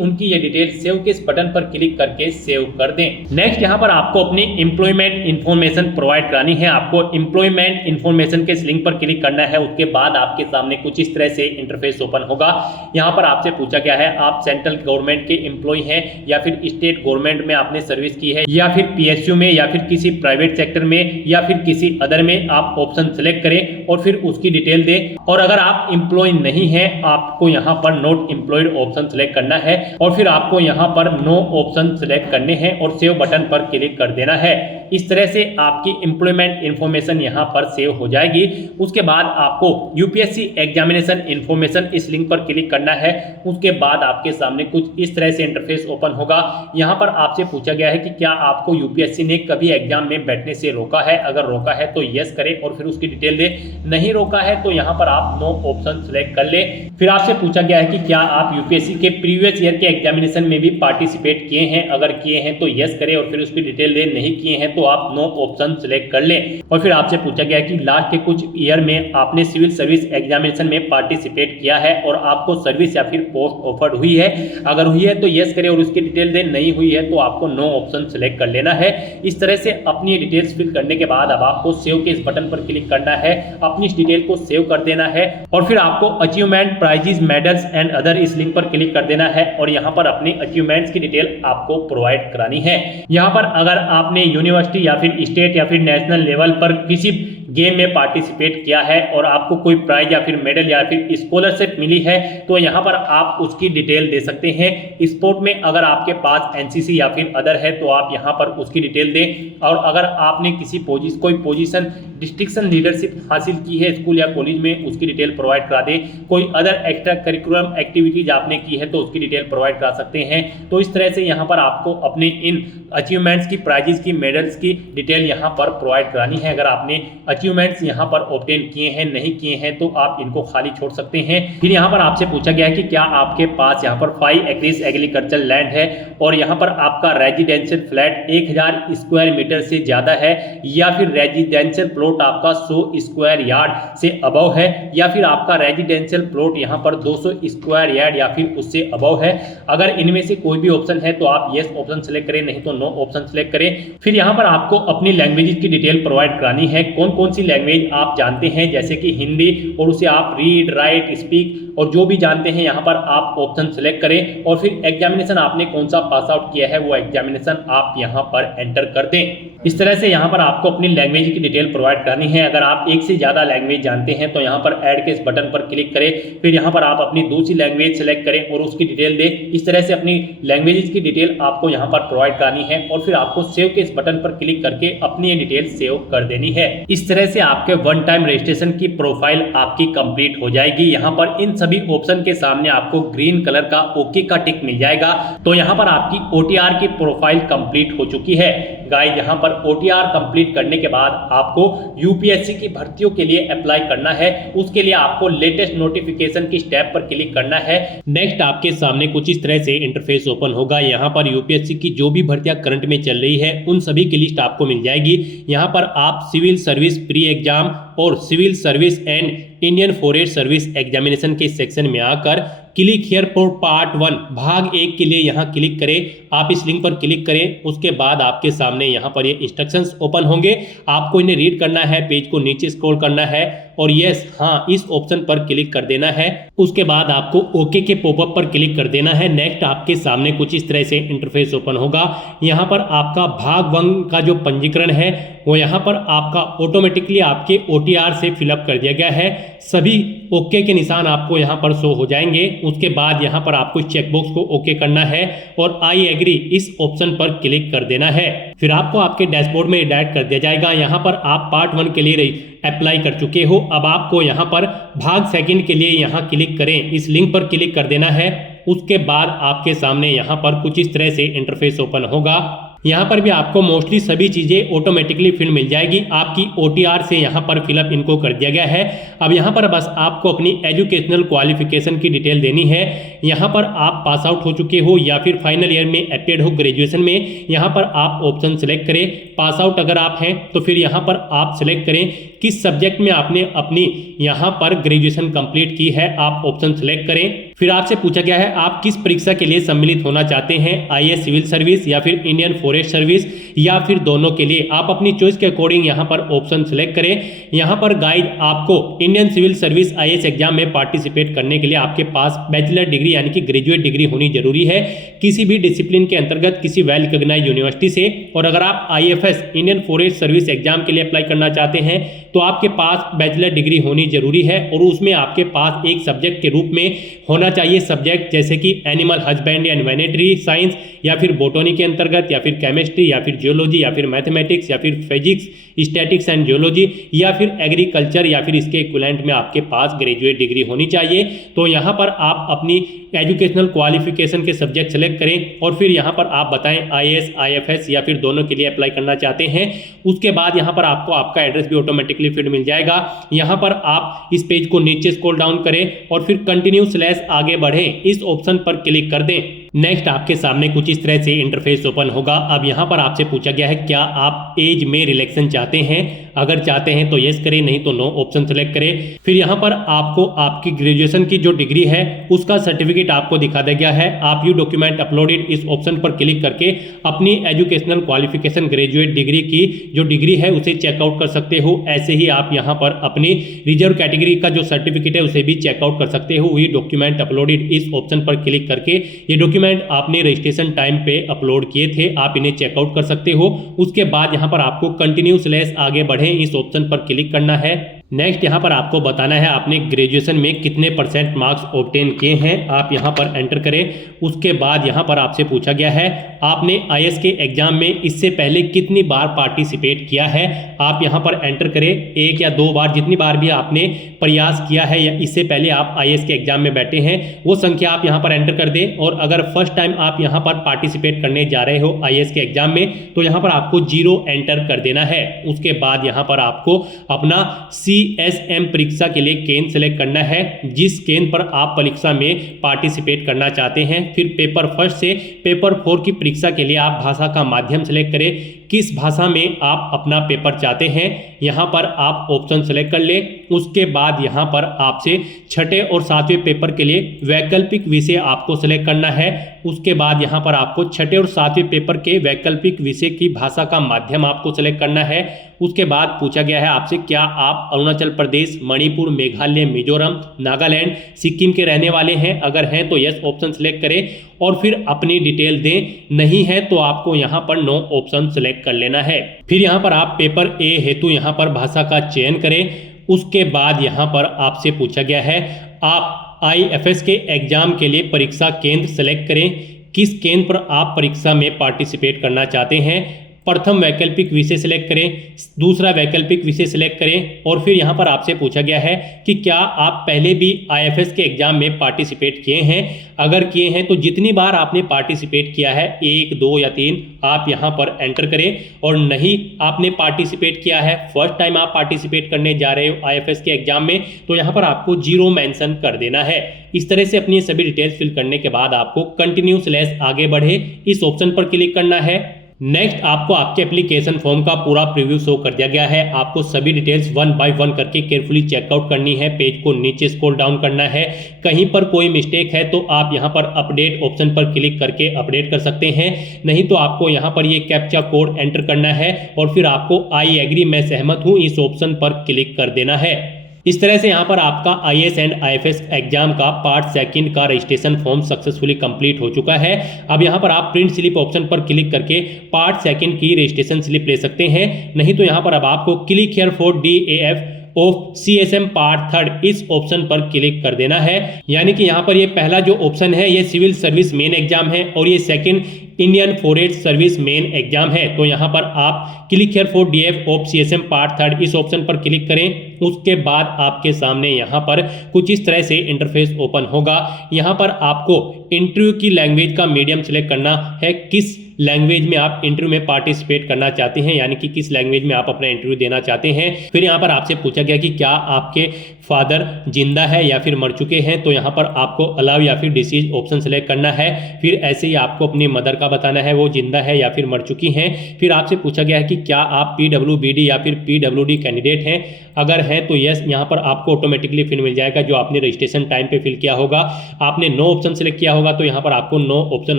उनकी ये डिटेल सेव के इस बटन पर क्लिक करके सेव कर दें। नेक्स्ट यहाँ पर आपको अपनी एम्प्लॉयमेंट इन्फॉर्मेशन प्रोवाइड करानी है। आपको एम्प्लॉयमेंट इन्फॉर्मेशन के इस लिंक पर क्लिक करना है। उसके बाद आपके सामने कुछ इस तरह से इंटरफेस ओपन होगा। यहाँ पर आपसे पूछा गया है आप सेंट्रल गवर्नमेंट के एम्प्लॉय हैं या फिर स्टेट गवर्नमेंट में आपने सर्विस की है या फिर PSU में या फिर किसी प्राइवेट सेक्टर में या फिर किसी अदर में आप ऑप्शन सेलेक्ट करें और फिर उसकी डिटेल दें। और अगर आप एम्प्लॉय नहीं है आपको यहाँ पर नॉट एम्प्लॉयड ऑप्शन सेलेक्ट करना है और फिर आपको यहाँ पर नो ऑप्शन सेलेक्ट करने हैं और सेव बटन पर क्लिक कर देना है। इस तरह से आपकी एम्प्लॉयमेंट इन्फॉर्मेशन यहाँ पर सेव हो जाएगी। उसके बाद आपको UPSC एग्जामिनेशन इन्फॉर्मेशन इस लिंक पर क्लिक करना है। उसके बाद आपके सामने कुछ इस तरह से इंटरफेस ओपन होगा। यहाँ पर आपसे पूछा गया है कि क्या आपको UPSC ने कभी एग्जाम में बैठने से रोका है। अगर रोका है तो यस करें और फिर उसकी डिटेल दे। नहीं रोका है तो यहाँ पर आप नो ऑप्शन सेलेक्ट कर ले। फिर आपसे पूछा गया है कि क्या आप UPSC के प्रीवियस ईयर के एग्जामिनेशन में भी पार्टिसिपेट किए हैं। अगर किए हैं तो यस करें और फिर उसकी डिटेल दे। नहीं किए हैं तो आप नो ऑप्शन सिलेक्ट कर लें। और फिर आपसे पूछा गया है कि लास्ट के कुछ ईयर में आपने सिविल सर्विस एग्जामिनेशन में पार्टिसिपेट किया है और आपको सर्विस या फिर पोस्ट ऑफर्ड हुई है। अगर हुई है तो यस करें और उसकी डिटेल दें, नहीं हुई है तो आपको नो ऑप्शन सिलेक्ट कर लेना है। इस तरह से अपनी डिटेल्स फिल करने के बाद अब आपको सेव के इस बटन पर क्लिक करना है, अपनी इस डिटेल को सेव कर देना है और फिर आपको achievement, prizes, medals and other इस लिंक पर क्लिक कर देना है और यहाँ पर अपनी अचीवमेंट्स की डिटेल आपको प्रोवाइड करानी है। यहाँ पर अगर आपने यूनिवर्सिटी या फिर स्टेट या फिर नेशनल लेवल पर किसी गेम में पार्टिसिपेट किया है और आपको कोई प्राइज या फिर मेडल या फिर स्कॉलरशिप मिली है तो यहाँ पर आप उसकी डिटेल दे सकते हैं। स्पोर्ट में अगर आपके पास एनसीसी या फिर अदर है तो आप यहाँ पर उसकी डिटेल दें। और अगर आपने किसी कोई पोजीशन डिस्ट्रिक्शन लीडरशिप हासिल की है स्कूल या कॉलेज में, उसकी डिटेल प्रोवाइड करा दें। कोई अदर एक्स्ट्रा करिकुलम एक्टिविटीज आपने की है तो उसकी डिटेल प्रोवाइड करा सकते हैं। तो इस तरह से यहाँ पर आपको अपने इन अचीवमेंट्स की, प्राइजेस की, मेडल्स की डिटेल यहाँ पर प्रोवाइड करानी है। अगर आपने अचीवमेंट्स यहाँ पर ऑब्टेन किए हैं, नहीं किए हैं तो आप इनको खाली छोड़ सकते हैं। फिर यहाँ पर आपसे पूछा गया है कि क्या आपके पास यहाँ पर 5 एकड़्स एग्रीकल्चर लैंड है और यहाँ पर आपका रेजिडेंशियल फ्लैट 1000 स्क्वायर मीटर से ज्यादा है या फिर रेजिडेंशियल प्लॉट आपका 100 स्क्वायर यार्ड से अबव है या फिर आपका रेजिडेंशियल प्लॉट यहाँ पर 200 स्क्वायर यार्ड या फिर उससे अबव है। अगर इनमें से कोई भी ऑप्शन है तो आप यस ऑप्शन सेलेक्ट करें, नहीं तो नो ऑप्शन सेलेक्ट करें। फिर यहाँ पर आपको अपनी लैंग्वेज की डिटेल प्रोवाइड करानी है। कौन कौन सी लैंग्वेज आप जानते हैं, जैसे कि हिंदी, और उसे आप रीड, राइट, स्पीक और जो भी जानते हैं यहाँ पर आप ऑप्शन सेलेक्ट करें। और फिर एग्जामिनेशन आपने कौन सा पास आउट किया है वो एग्जामिनेशन आप यहाँ पर एंटर कर दें। इस तरह से यहाँ पर आपको अपनी लैंग्वेज की डिटेल प्रोवाइड करनी है। अगर आप एक से ज्यादा लैंग्वेज जानते हैं तो यहाँ पर ऐड के इस बटन पर क्लिक करें, फिर यहाँ पर आप अपनी दूसरी लैंग्वेज सेलेक्ट करें और उसकी डिटेल दें। इस तरह से अपनी लैंग्वेज की डिटेल आपको यहाँ पर प्रोवाइड करनी है और फिर आपको सेव के इस बटन पर क्लिक करके अपनी ये डिटेल सेव कर देनी है। इस तरह से आपके वन टाइम रजिस्ट्रेशन की प्रोफाइल आपकी कंप्लीट हो जाएगी। यहाँ पर इन सभी ऑप्शन के सामने आपको ग्रीन कलर का ओके का टिक मिल जाएगा। तो यहाँ पर आपकी ओटीआर की प्रोफाइल कंप्लीट हो चुकी है। गाइस, यहाँ पर ओटीआर कंप्लीट करने के बाद आपको यूपीएससी की भर्तियों के लिए अप्लाई करना है। उसके लिए आपको लेटेस्ट नोटिफिकेशन की स्टेप पर क्लिक करना है। नेक्स्ट आपके सामने कुछ इस तरह से इंटरफेस ओपन होगा। यहाँ पर यूपीएससी की जो भी भर्तियां करंट में चल रही है उन सभी की लिस्ट आपको मिल जाएगी। यहाँ पर आप सिविल सर्विस प्री एग्जाम और civil service and Indian forest service examination के सेक्शन में आकर क्लिक हियर फॉर पार्ट 1 भाग 1 के लिए यहाँ क्लिक करें। आप इस लिंक पर क्लिक करें, उसके बाद आपके सामने यहाँ पर ये इंस्ट्रक्शंस ओपन होंगे। आपको इन्हें रीड करना है, पेज को नीचे स्क्रॉल करना है और यस हाँ इस ऑप्शन पर क्लिक कर देना है। उसके बाद आपको ओके के पॉपअप पर क्लिक कर देना है। नेक्स्ट आपके सामने कुछ इस तरह से इंटरफेस ओपन होगा। यहाँ पर आपका भाग 1 का जो पंजीकरण है वो यहाँ पर आपका ऑटोमेटिकली आपके ओटीआर से फिलअप कर दिया गया है। सभी ओके के निशान आपको यहाँ पर शो हो जाएंगे। उसके बाद यहाँ पर आपको चेकबॉक्स को ओके करना है और आई एग्री इस ऑप्शन पर क्लिक कर देना है। फिर आपको आपके डैशबोर्ड में रिडायरेक्ट कर दिया जाएगा। यहाँ पर आप पार्ट 1 के लिए अप्लाई कर चुके हो। अब आपको यहाँ पर भाग 2 के लिए यहाँ क्लिक करें, इस लिंक पर क्लिक कर देना है। उसके बाद आपके सामने यहाँ पर कुछ इस तरह से इंटरफेस ओपन होगा। यहाँ पर भी आपको मोस्टली सभी चीज़ें ऑटोमेटिकली फिल मिल जाएगी। आपकी ओटीआर से यहाँ पर फिलअप इनको कर दिया गया है। अब यहाँ पर बस आपको अपनी एजुकेशनल क्वालिफिकेशन की डिटेल देनी है। यहाँ पर आप पास आउट हो चुके हो या फिर फाइनल ईयर में अपेयर्ड हो ग्रेजुएशन में, यहाँ पर आप ऑप्शन सेलेक्ट करें। पास आउट अगर आप हैं तो फिर यहाँ पर आप सेलेक्ट करें किस सब्जेक्ट में आपने अपनी यहाँ पर ग्रेजुएशन कंप्लीट की है, आप ऑप्शन सेलेक्ट करें। फिर आपसे पूछा गया है आप किस परीक्षा के लिए सम्मिलित होना चाहते हैं, आईएएस सिविल सर्विस या फिर इंडियन फॉरेस्ट सर्विस या फिर दोनों के लिए। आप अपनी चॉइस के अकॉर्डिंग यहाँ पर ऑप्शन सेलेक्ट करें। यहाँ पर गाइड आपको Indian civil service IAS exam में पार्टिसिपेट करने के लिए आपके पास बैचलर डिग्री यानी कि ग्रेजुएट डिग्री होनी जरूरी है किसी भी डिसिप्लिन के अंतर्गत किसी वेल रिकॉग्नाइज्ड यूनिवर्सिटी से। और अगर आप IFS Indian forest service exam के लिए अप्लाई करना चाहते हैं तो आपके पास बैचलर डिग्री होनी जरूरी है और उसमें आपके पास एक सब्जेक्ट के रूप में होना चाहिए सब्जेक्ट जैसे कि animal husbandry and veterinary science या फिर बोटनी के अंतर्गत या फिर केमिस्ट्री या फिर जियोलॉजी या फिर मैथमेटिक्स या फिर फिजिक्स, स्टैटिक्स एंड जियोलॉजी या फिर एग्रीकल्चर या फिर इसके इक्विवेलेंट में आपके पास ग्रेजुएट डिग्री होनी चाहिए। तो यहाँ पर आप अपनी एजुकेशनल क्वालिफिकेशन के सब्जेक्ट सेलेक्ट करें और फिर यहाँ पर आप बताएं आईएएस, आईएफएस या फिर दोनों के लिए अप्लाई करना चाहते हैं। उसके बाद यहाँ पर आपको आपका एड्रेस भी ऑटोमेटिकली फिट मिल जाएगा। यहाँ पर आप इस पेज को नीचे स्क्रॉल डाउन करें और फिर कंटिन्यू / आगे बढ़ें इस ऑप्शन पर क्लिक कर दें। नेक्स्ट आपके सामने कुछ इस तरह से इंटरफेस ओपन होगा। अब यहाँ पर आपसे पूछा गया है क्या आप एज में रिलैक्सेशन चाहते हैं। अगर चाहते हैं तो यस करें, नहीं तो नो ऑप्शन सेलेक्ट करें। फिर यहाँ पर आपको आपकी ग्रेजुएशन की जो डिग्री है उसका सर्टिफिकेट आपको दिखा दिया गया है। आप यू डॉक्यूमेंट अपलोडेड इस ऑप्शन पर क्लिक करके अपनी एजुकेशनल क्वालिफिकेशन ग्रेजुएट डिग्री की जो डिग्री है उसे चेकआउट कर सकते हो। ऐसे ही आप यहाँ पर अपनी रिजर्व कैटेगरी का जो सर्टिफिकेट है उसे भी चेकआउट कर सकते हो। यू डॉक्यूमेंट अपलोडेड इस ऑप्शन पर क्लिक करके ये डॉक्यूमेंट आपने रजिस्ट्रेशन टाइम पे अपलोड किए थे, आप इन्हें चेकआउट कर सकते हो। उसके बाद यहाँ पर आपको कंटिन्यू / आगे बढ़े इस ऑप्शन पर क्लिक करना है। नेक्स्ट यहाँ पर आपको बताना है आपने ग्रेजुएशन में कितने % मार्क्स ऑब्टेन किए हैं, आप यहाँ पर एंटर करें। उसके बाद यहाँ पर आपसे पूछा गया है आपने आईएएस के एग्जाम में इससे पहले कितनी बार पार्टिसिपेट किया है, आप यहाँ पर एंटर करें। 1 या 2 बार, जितनी बार भी आपने प्रयास किया है या इससे पहले आप आईएएस के एग्जाम में बैठे हैं वो संख्या आप यहाँ पर एंटर कर दें। और अगर फर्स्ट टाइम आप यहाँ पर पार्टिसिपेट करने जा रहे हो आईएएस के एग्जाम में तो यहाँ पर आपको 0 एंटर कर देना है। उसके बाद यहाँ पर आपको अपना CSM परीक्षा के लिए केंद्र सेलेक्ट करना है, जिस केंद्र पर आप परीक्षा में पार्टिसिपेट करना चाहते हैं। फिर पेपर 1 से पेपर 4 की परीक्षा के लिए आप भाषा का माध्यम सेलेक्ट करें, किस भाषा में आप अपना पेपर चाहते हैं यहाँ पर आप ऑप्शन सेलेक्ट कर लें। उसके बाद यहाँ पर आपसे 6ठे और 7वें पेपर के लिए वैकल्पिक विषय आपको सेलेक्ट करना है। उसके बाद यहाँ पर आपको 6ठे और 7वें पेपर के वैकल्पिक विषय की भाषा का माध्यम आपको सेलेक्ट करना है। उसके बाद पूछा गया है आपसे क्या आप अरुणाचल प्रदेश, मणिपुर, मेघालय, मिजोरम, नागालैंड, सिक्किम के रहने वाले हैं। अगर हैं तो यस ऑप्शन सेलेक्ट करें और फिर अपनी डिटेल दें, नहीं है तो आपको यहाँ पर नो ऑप्शन सेलेक्ट कर लेना है। फिर यहाँ पर आप पेपर ए हेतु यहाँ पर भाषा का चयन करें। उसके बाद यहाँ पर आपसे पूछा गया है आप आईएफएस के एग्जाम के लिए परीक्षा केंद्र सेलेक्ट करें, किस केंद्र पर आप परीक्षा में पार्टिसिपेट करना चाहते हैं। प्रथम वैकल्पिक विषय सिलेक्ट करें, दूसरा वैकल्पिक विषय सिलेक्ट करें। और फिर यहाँ पर आपसे पूछा गया है कि क्या आप पहले भी आईएफएस के एग्जाम में पार्टिसिपेट किए हैं। अगर किए हैं तो जितनी बार आपने पार्टिसिपेट किया है 1, 2 या 3 आप यहाँ पर एंटर करें। और नहीं आपने पार्टिसिपेट किया है, फर्स्ट टाइम आप पार्टिसिपेट करने जा रहे हो आईएफएस के एग्जाम में तो यहाँ पर आपको 0 मेंशन कर देना है। इस तरह से अपनी सभी डिटेल्स फिल करने के बाद आपको कंटिन्यू / आगे बढ़े इस ऑप्शन पर क्लिक करना है। नेक्स्ट आपको आपके एप्लीकेशन फॉर्म का पूरा प्रीव्यू शो कर दिया गया है। आपको सभी डिटेल्स 1 बाय 1 करके केयरफुली चेकआउट करनी है। पेज को नीचे स्क्रॉल डाउन करना है, कहीं पर कोई मिस्टेक है तो आप यहां पर अपडेट ऑप्शन पर क्लिक करके अपडेट कर सकते हैं, नहीं तो आपको यहां पर ये कैप्चा कोड एंटर करना है और फिर आपको आई एग्री मैं सहमत हूं इस ऑप्शन पर क्लिक कर देना है। इस तरह से यहाँ पर आपका आईएएस एंड आईएफएस एग्जाम का पार्ट 2 का रजिस्ट्रेशन फॉर्म सक्सेसफुली कंप्लीट हो चुका है। अब यहाँ पर आप प्रिंट स्लिप ऑप्शन पर क्लिक करके पार्ट 2 की रजिस्ट्रेशन स्लिप ले सकते हैं, नहीं तो यहाँ पर अब आपको click here for DAF of CSM part 3 इस ऑप्शन पर क्लिक कर देना है। यानी कि यहाँ पर ये पहला जो ऑप्शन है ये सिविल सर्विस मेन एग्जाम है और ये second Indian forest service main exam है। तो यहाँ पर आप click here for DAF of CSM part 3 इस ऑप्शन पर क्लिक करें। उसके बाद आपके सामने यहाँ पर कुछ इस तरह से इंटरफेस ओपन होगा। यहाँ पर आपको इंटरव्यू की लैंग्वेज का मीडियम सेलेक्ट करना है, किस लैंग्वेज में आप इंटरव्यू में पार्टिसिपेट करना चाहते हैं, यानी कि किस लैंग्वेज में आप अपना इंटरव्यू देना चाहते हैं। फिर यहाँ पर आपसे पूछा गया कि क्या आपके फादर जिंदा है या फिर मर चुके हैं, तो यहाँ पर आपको अलाउ या फिर डिसीज ऑप्शन सेलेक्ट करना है। फिर ऐसे ही आपको अपनी मदर का बताना है वो जिंदा है या फिर मर चुकी हैं। फिर आपसे पूछा गया है कि क्या आप PWBD या फिर PWD कैंडिडेट हैं, अगर हैं तो यस यहाँ पर आपको ऑटोमेटिकली फिर मिल जाएगा जो आपने रजिस्ट्रेशन टाइम पे फिल किया होगा। आपने नो ऑप्शन सेलेक्ट किया होगा तो यहाँ पर आपको नो ऑप्शन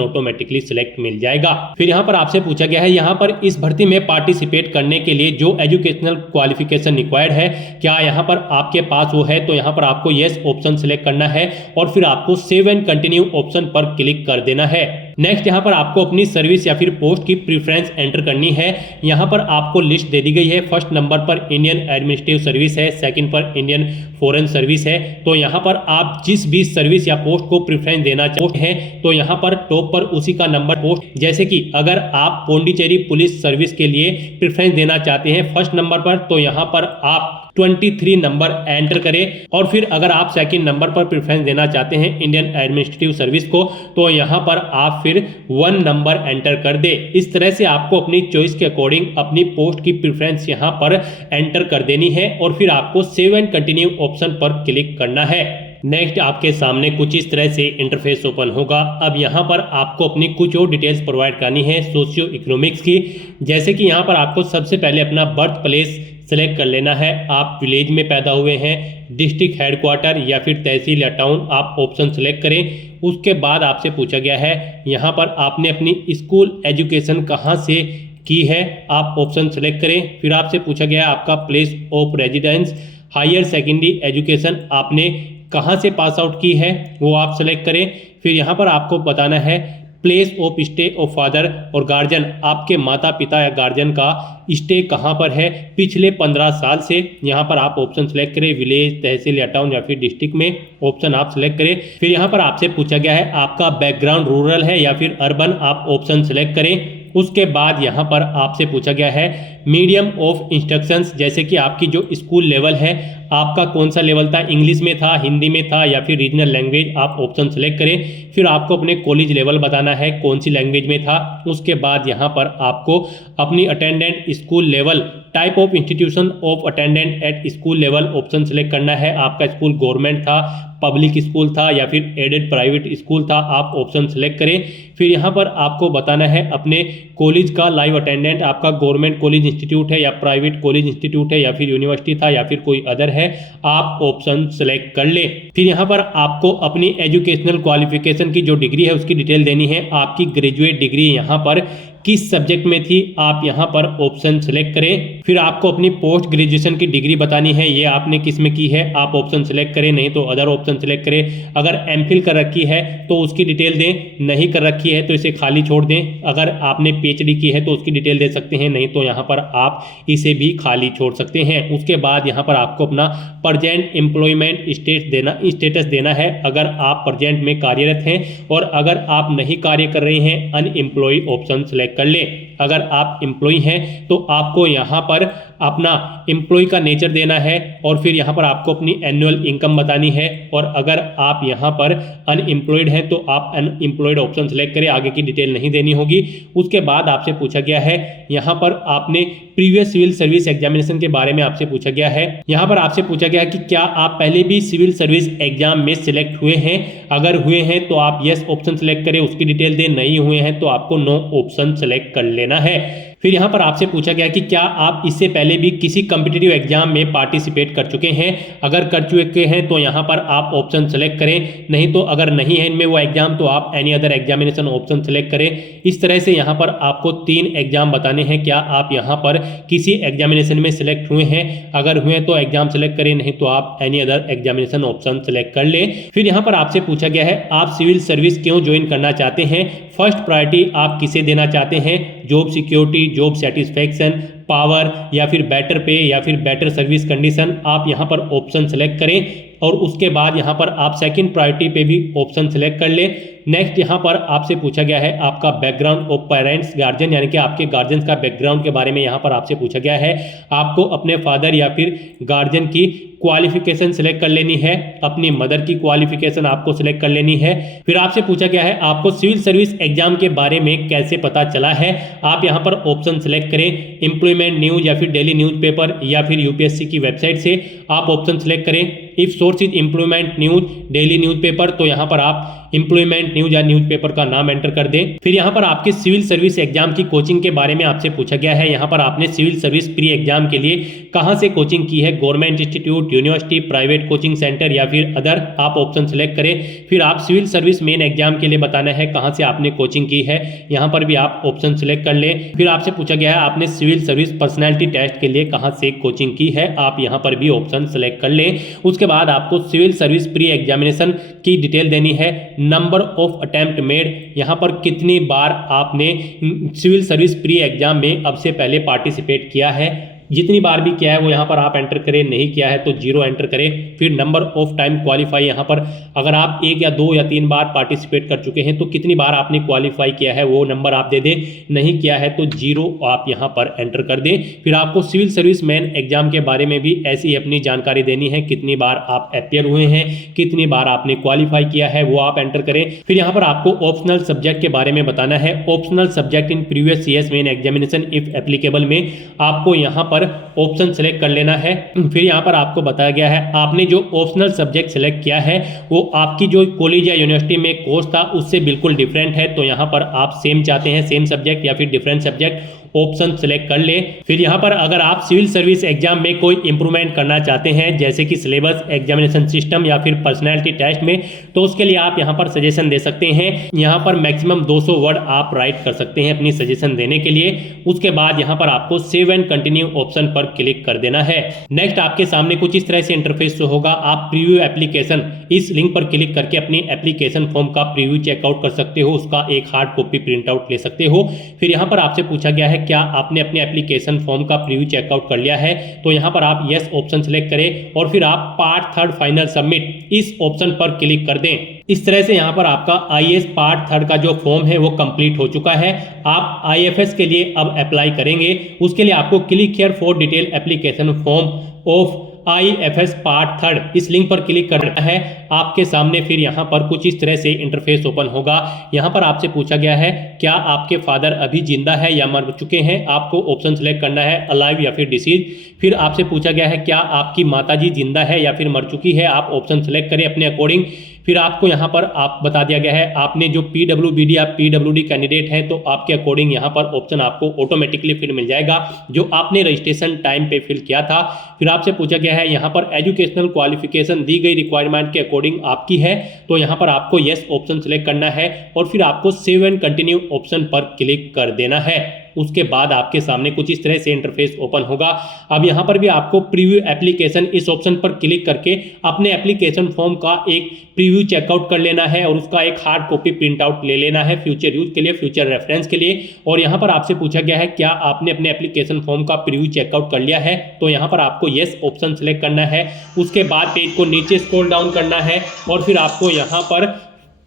ऑटोमेटिकली सिलेक्ट मिल जाएगा। फिर यहाँ पर आपसे पूछा गया है यहाँ पर इस भर्ती में पार्टिसिपेट करने के लिए जो एजुकेशनल क्वालिफिकेशन रिक्वायर्ड है क्या यहाँ पर आपके पास वो है, तो यहाँ पर आपको यस ऑप्शन सेलेक्ट करना है और फिर आपको सेव एंड कंटिन्यू ऑप्शन पर क्लिक कर देना है। नेक्स्ट यहाँ पर आपको अपनी सर्विस या फिर पोस्ट की प्रेफरेंस एंटर करनी है। यहाँ पर आपको लिस्ट दे दी गई है, फर्स्ट नंबर पर इंडियन एडमिनिस्ट्रेटिव सर्विस है, सेकंड पर इंडियन फॉरेन सर्विस है। तो यहाँ पर आप जिस भी सर्विस या पोस्ट को प्रेफरेंस देना चाहते हैं तो यहाँ पर टॉप पर उसी का नंबर पोस्ट, जैसे कि अगर आप पौंडीचेरी पुलिस सर्विस के लिए प्रेफरेंस देना चाहते हैं फर्स्ट नंबर पर, तो यहाँ पर आप 23 नंबर एंटर करें। और फिर अगर आप सेकंड नंबर पर प्रेफरेंस देना चाहते हैं इंडियन एडमिनिस्ट्रेटिव सर्विस को, तो यहाँ पर आप फिर 1 नंबर एंटर कर दे। इस तरह से आपको अपनी चॉइस के अकॉर्डिंग अपनी पोस्ट की प्रेफरेंस यहाँ पर एंटर कर देनी है और फिर आपको सेव एंड कंटिन्यू ऑप्शन पर क्लिक करना है। नेक्स्ट आपके सामने कुछ इस तरह से इंटरफेस ओपन होगा। अब यहाँ पर आपको अपनी कुछ और डिटेल्स प्रोवाइड करनी है सोशियो इकोनॉमिक्स की, जैसे कि यहाँ पर आपको सबसे पहले अपना बर्थ प्लेस सेलेक्ट कर लेना है। आप विलेज में पैदा हुए हैं, डिस्ट्रिक्ट हेडक्वार्टर या फिर तहसील या टाउन, आप ऑप्शन सेलेक्ट करें। उसके बाद आपसे पूछा गया है यहाँ पर आपने अपनी स्कूल एजुकेशन कहाँ से की है, आप ऑप्शन सेलेक्ट करें। फिर आपसे पूछा गया है आपका place of residence, higher secondary education आपने कहाँ से पास आउट की है वो आप सेलेक्ट करें। फिर यहाँ पर आपको बताना है place of stay of father और गार्जियन, आपके माता पिता या गार्जियन का स्टे कहाँ पर है पिछले 15 साल से, यहाँ पर आप ऑप्शन सेलेक्ट करें, विलेज, तहसील या टाउन या फिर डिस्ट्रिक्ट में ऑप्शन आप सेलेक्ट करें। फिर यहाँ पर आपसे पूछा गया है आपका बैकग्राउंड रूरल है या फिर अर्बन, आप ऑप्शन सेलेक्ट करें। उसके बाद यहाँ पर आपसे पूछा गया है मीडियम ऑफ इंस्ट्रक्शंस, जैसे कि आपकी जो स्कूल लेवल है आपका कौन सा लेवल था, इंग्लिश में था, हिंदी में था या फिर रीजनल लैंग्वेज, आप ऑप्शन सेलेक्ट करें। फिर आपको अपने कॉलेज लेवल बताना है कौन सी लैंग्वेज में था। उसके बाद यहाँ पर आपको अपनी attendant school level, type of institution of attendant at school level option select करना है। आपका स्कूल गवर्नमेंट था, पब्लिक स्कूल था या फिर एडेड प्राइवेट स्कूल था, आप ऑप्शन सेलेक्ट करें। फिर यहाँ पर आपको बताना है अपने कॉलेज का लाइव अटेंडेंट, आपका गवर्नमेंट कॉलेज इंस्टीट्यूट है या प्राइवेट कॉलेज इंस्टीट्यूट है या फिर यूनिवर्सिटी था या फिर कोई अदर है, आप ऑप्शन सेलेक्ट कर ले। फिर यहाँ पर आपको अपनी एजुकेशनल क्वालिफिकेशन की जो डिग्री है उसकी डिटेल देनी है। आपकी ग्रेजुएट डिग्री यहाँ पर किस सब्जेक्ट में थी, आप यहाँ पर ऑप्शन सेलेक्ट करें। फिर आपको अपनी पोस्ट ग्रेजुएशन की डिग्री बतानी है, ये आपने किस में की है, आप ऑप्शन सेलेक्ट करें, नहीं तो अदर ऑप्शन सेलेक्ट करें। अगर एमफिल कर रखी है तो उसकी डिटेल दें, नहीं कर रखी है तो इसे खाली छोड़ दें। अगर आपने पीएचडी की है तो उसकी डिटेल दे सकते हैं, नहीं तो यहाँ पर आप इसे भी खाली छोड़ सकते हैं। उसके बाद यहाँ पर आपको अपना प्रेजेंट एम्प्लॉयमेंट स्टेटस देना है, अगर आप प्रेजेंट में कार्यरत हैं, और अगर आप नहीं कार्य कर रहे हैं अनएम्प्लॉय ऑप्शन सेलेक्ट कर ले। अगर आप एम्प्लॉय हैं तो आपको यहाँ पर अपना एम्प्लॉय का नेचर देना है और फिर यहाँ पर आपको अपनी एनुअल इनकम बतानी है। और अगर आप यहाँ पर अनएम्प्लॉयड हैं तो आप अनएम्प्लॉयड ऑप्शन सेलेक्ट करें, आगे की डिटेल नहीं देनी होगी। उसके बाद आपसे पूछा गया है यहाँ पर आपने प्रीवियस सिविल सर्विस एग्जामिनेशन के बारे में आपसे पूछा गया है। यहाँ पर आपसे पूछा गया है कि क्या आप पहले भी सिविल सर्विस एग्जाम में सिलेक्ट हुए हैं, अगर हुए हैं तो आप यस ऑप्शन सेलेक्ट करें, उसकी डिटेल दें, नहीं हुए हैं तो आपको नो ऑप्शन सेलेक्ट कर लेना है। फिर यहाँ पर आपसे पूछा गया कि क्या आप इससे पहले भी किसी कॉम्पिटिटिव एग्जाम में पार्टिसिपेट कर चुके हैं, अगर कर चुके हैं तो यहाँ पर आप ऑप्शन सेलेक्ट करें, नहीं तो अगर नहीं है इनमें वो एग्जाम तो आप any other examination option select करें। इस तरह से यहाँ पर आपको 3 एग्जाम बताने हैं, क्या आप यहाँ पर किसी एग्जामिनेशन में सिलेक्ट हुए हैं, अगर हुए तो एग्जाम सेलेक्ट करें, नहीं तो आप any other examination option select कर लें। फिर यहाँ पर आपसे पूछा गया है आप सिविल सर्विस क्यों ज्वाइन करना चाहते हैं, फर्स्ट प्रायोरिटी आप किसे देना चाहते हैं, job security, job satisfaction, power या फिर बेटर पे या फिर बेटर सर्विस कंडीशन, आप यहाँ पर ऑप्शन सेलेक्ट करें। और उसके बाद यहाँ पर आप सेकंड प्रायोरिटी पे भी ऑप्शन सेलेक्ट कर लें। नेक्स्ट यहाँ पर आपसे पूछा गया है आपका बैकग्राउंड ऑफ पेरेंट्स गार्जियन, यानी कि आपके गार्जियंस का बैकग्राउंड के बारे में यहाँ पर आपसे पूछा गया है। आपको अपने फादर या फिर गार्जियन की क्वालिफिकेशन सिलेक्ट कर लेनी है, अपनी मदर की क्वालिफिकेशन आपको सिलेक्ट कर लेनी है। फिर आपसे पूछा गया है आपको सिविल सर्विस एग्जाम के बारे में कैसे पता चला है, आप यहाँ पर ऑप्शन सेलेक्ट करें, एम्प्लॉयमेंट न्यूज या फिर डेली न्यूज़पेपर या फिर यूपीएससी की वेबसाइट से आप ऑप्शन सेलेक्ट करें। If source is employment news, daily newspaper, तो यहाँ पर आप एम्प्लॉयमेंट न्यूज या न्यूज़पेपर का नाम एंटर कर दें। फिर यहाँ पर आपके सिविल सर्विस एग्जाम की कोचिंग के बारे में आपसे पूछा गया है, यहाँ पर आपने सिविल सर्विस प्री एग्जाम के लिए कहाँ से कोचिंग की है, government institute, university, private coaching centre या फिर अदर, आप ऑप्शन सेलेक्ट करें। फिर आप सिविल सर्विस मेन एग्जाम के लिए बताना है कहाँ से आपने कोचिंग की है, यहाँ पर भी आप ऑप्शन सेलेक्ट कर लें। फिर आपसे पूछा गया है आपने सिविल सर्विस पर्सनैलिटी टेस्ट के लिए कहाँ से कोचिंग की है, आप यहाँ पर भी ऑप्शन सेलेक्ट कर लें। उसके बाद आपको सिविल सर्विस प्री एग्जामिनेशन की डिटेल देनी है, नंबर ऑफ अटेम्प्ट मेड, यहाँ पर कितनी बार आपने सिविल सर्विस प्री एग्जाम में अब से पहले पार्टिसिपेट किया है, जितनी बार भी किया है वो यहाँ पर आप एंटर करें, नहीं किया है तो 0 एंटर करें। फिर नंबर ऑफ टाइम क्वालिफाई, यहाँ पर अगर आप 1 या 2 या 3 बार पार्टिसिपेट कर चुके हैं तो कितनी बार आपने क्वालिफाई किया है वो नंबर आप दे दें, नहीं किया है तो 0 आप यहाँ पर एंटर कर दें। फिर आपको सिविल सर्विस मैन एग्जाम के बारे में भी ऐसी ही अपनी जानकारी देनी है, कितनी बार आप अपियर हुए हैं, कितनी बार आपने क्वालिफाई किया है वो आप एंटर करें। फिर यहाँ पर आपको ऑप्शनल सब्जेक्ट के बारे में बताना है, optional subject in previous years main examination if applicable में आपको यहाँ पर ऑप्शन सेलेक्ट कर लेना है। फिर यहाँ पर आपको बताया गया है आपने जो ऑप्शनल सब्जेक्ट सेलेक्ट किया है वो आपकी जो कॉलेज या यूनिवर्सिटी में कोर्स था उससे बिल्कुल डिफरेंट है। तो यहाँ पर आप सेम चाहते हैं, सेम सब्जेक्ट या फिर डिफरेंट सब्जेक्ट, ऑप्शन सेलेक्ट कर ले। फिर यहाँ पर अगर आप सिविल सर्विस एग्जाम में कोई इंप्रूवमेंट करना चाहते हैं जैसे कि सिलेबस, एग्जामिनेशन सिस्टम या फिर पर्सनैलिटी टेस्ट में, तो उसके लिए आप यहाँ पर सजेशन दे सकते हैं। यहाँ पर मैक्सिमम 200 वर्ड आप राइट कर सकते हैं अपनी सजेशन देने के लिए। उसके बाद यहाँ पर आपको सेव एंड कंटिन्यू ऑप्शन पर क्लिक कर देना है। नेक्स्ट आपके सामने कुछ इस तरह से इंटरफेस शो होगा। आप प्रीव्यू एप्लीकेशन इस लिंक पर क्लिक करके अपनी एप्लीकेशन फॉर्म का प्रीव्यू चेकआउट कर सकते हो, उसका एक हार्ड कॉपी प्रिंट आउट ले सकते हो। फिर यहाँ पर आपसे पूछा गया है क्या आपने अपने एप्लीकेशन फॉर्म का प्रीव्यू चेकआउट कर लिया है, तो यहाँ पर आप यस ऑप्शन सेलेक्ट करें और फिर आप पार्ट 3 फाइनल सबमिट इस ऑप्शन पर क्लिक कर दें। इस तरह से यहाँ पर आपका आईएएस पार्ट 3 का जो फॉर्म है वो कंप्लीट हो चुका है। आप आईएफएस के लिए अब अप्लाई करेंगे। उसके लिए आपको click here for detail application form of IFS part 3 इस लिंक पर क्लिक करना है। आपके सामने फिर यहाँ पर कुछ इस तरह से इंटरफेस ओपन होगा। यहाँ पर आपसे पूछा गया है क्या आपके फादर अभी जिंदा है या मर चुके हैं, आपको ऑप्शन सेलेक्ट करना है अलाइव या फिर डिसीज। फिर आपसे पूछा गया है क्या आपकी माताजी जिंदा है या फिर मर चुकी है, आप ऑप्शन सेलेक्ट करें अपने अकॉर्डिंग। फिर आपको यहाँ पर आप बता दिया गया है आपने जो पीडब्ल्यूबीडी या पीडब्ल्यूडी कैंडिडेट है तो आपके अकॉर्डिंग यहाँ पर ऑप्शन आपको ऑटोमेटिकली फिर मिल जाएगा जो आपने रजिस्ट्रेशन टाइम पे फिल किया था। फिर आपसे पूछा गया है यहाँ पर एजुकेशनल क्वालिफिकेशन दी गई रिक्वायरमेंट के अकॉर्डिंग आपकी है, तो यहाँ पर आपको यस ऑप्शन सेलेक्ट करना है और फिर आपको सेव एंड कंटिन्यू ऑप्शन पर क्लिक कर देना है। उसके बाद आपके सामने कुछ इस तरह से इंटरफेस ओपन होगा। अब यहाँ पर भी आपको प्रीव्यू एप्लीकेशन इस ऑप्शन पर क्लिक करके अपने एप्लीकेशन फॉर्म का एक प्रीव्यू चेकआउट कर लेना है और उसका एक हार्ड कॉपी प्रिंट आउट ले लेना है फ्यूचर यूज के लिए, फ्यूचर रेफरेंस के लिए। और यहाँ पर आपसे पूछा गया है क्या आपने अपने एप्लीकेशन फॉर्म का प्रीव्यू चेकआउट कर लिया है, तो यहाँ पर आपको यस ऑप्शन सेलेक्ट करना है। उसके बाद पेज को नीचे स्क्रॉल डाउन करना है और फिर आपको यहाँ पर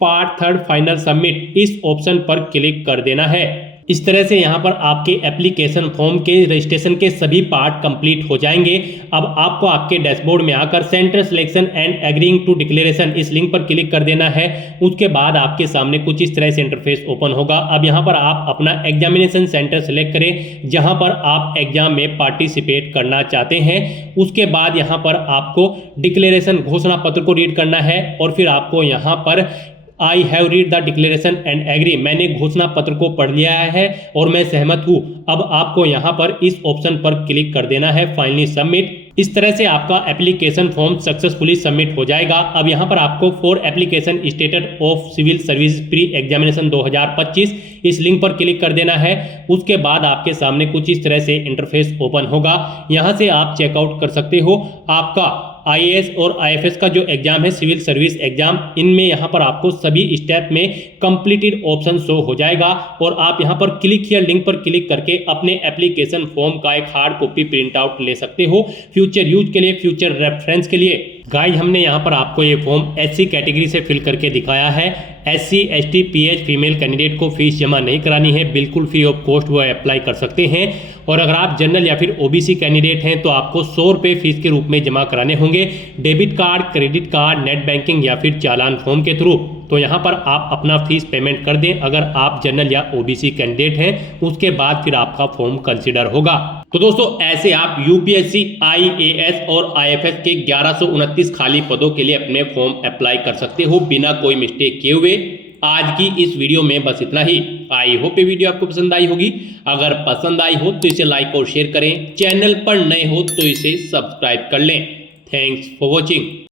पार्ट 3 फाइनल सबमिट इस ऑप्शन पर क्लिक कर देना है। इस तरह से यहाँ पर आपके एप्लीकेशन फॉर्म के रजिस्ट्रेशन के सभी पार्ट कंप्लीट हो जाएंगे। अब आपको आपके डैशबोर्ड में आकर centre selection and agreeing to declaration इस लिंक पर क्लिक कर देना है। उसके बाद आपके सामने कुछ इस तरह से इंटरफेस ओपन होगा। अब यहाँ पर आप अपना एग्जामिनेशन सेंटर सेलेक्ट करें जहाँ पर आप एग्जाम में पार्टिसिपेट करना चाहते हैं। उसके बाद यहाँ पर आपको डिक्लेरेशन घोषणा पत्र को रीड करना है और फिर आपको यहाँ पर I have read the declaration and agree, मैंने घोषणा पत्र को पढ़ लिया है और मैं सहमत हूँ। अब आपको यहाँ पर इस ऑप्शन पर क्लिक कर देना है फाइनली सबमिट। इस तरह से आपका एप्लीकेशन फॉर्म सक्सेसफुली सबमिट हो जाएगा। अब यहाँ पर आपको for application status of civil service pre examination 2025 इस लिंक पर क्लिक कर देना है। उसके बाद आपके सामने कुछ इस तरह से इंटरफेस ओपन होगा। यहाँ से आप चेकआउट कर सकते हो आपका आईएएस और आईएफएस का जो एग्जाम है सिविल सर्विस एग्जाम, इनमें यहाँ पर आपको सभी स्टेप में कंप्लीटेड ऑप्शन शो हो जाएगा और आप यहाँ पर क्लिक हियर लिंक पर क्लिक करके अपने एप्लीकेशन फॉर्म का एक हार्ड कॉपी प्रिंट आउट ले सकते हो फ्यूचर यूज के लिए, फ्यूचर रेफरेंस के लिए। गाइस हमने यहाँ पर आपको ये फॉर्म एससी कैटेगरी से फिल करके दिखाया है। SC ST pH female candidate को फीस जमा नहीं करानी है, बिल्कुल फ्री ऑफ कॉस्ट वो अप्लाई कर सकते हैं। और अगर आप जनरल या फिर ओबीसी कैंडिडेट हैं तो आपको 100 रुपये फीस के रूप में जमा कराने होंगे debit card, credit card, net banking या फिर चालान फॉर्म के थ्रू। तो यहाँ पर आप अपना फीस पेमेंट कर दें अगर आप जनरल या ओबीसी कैंडिडेट हैं, उसके बाद फिर आपका फॉर्म कंसिडर होगा। तो दोस्तों ऐसे आप यूपीएससी, आईएएस और आईएफएस के 1129 खाली पदों के लिए अपने फॉर्म अप्लाई कर सकते हो बिना कोई मिस्टेक किए हुए। आज की इस वीडियो में बस इतना ही। आई होप ये वीडियो आपको पसंद आई होगी। अगर पसंद आई हो तो इसे लाइक और शेयर करें। चैनल पर नए हो तो इसे सब्सक्राइब कर लें। Thanks for watching.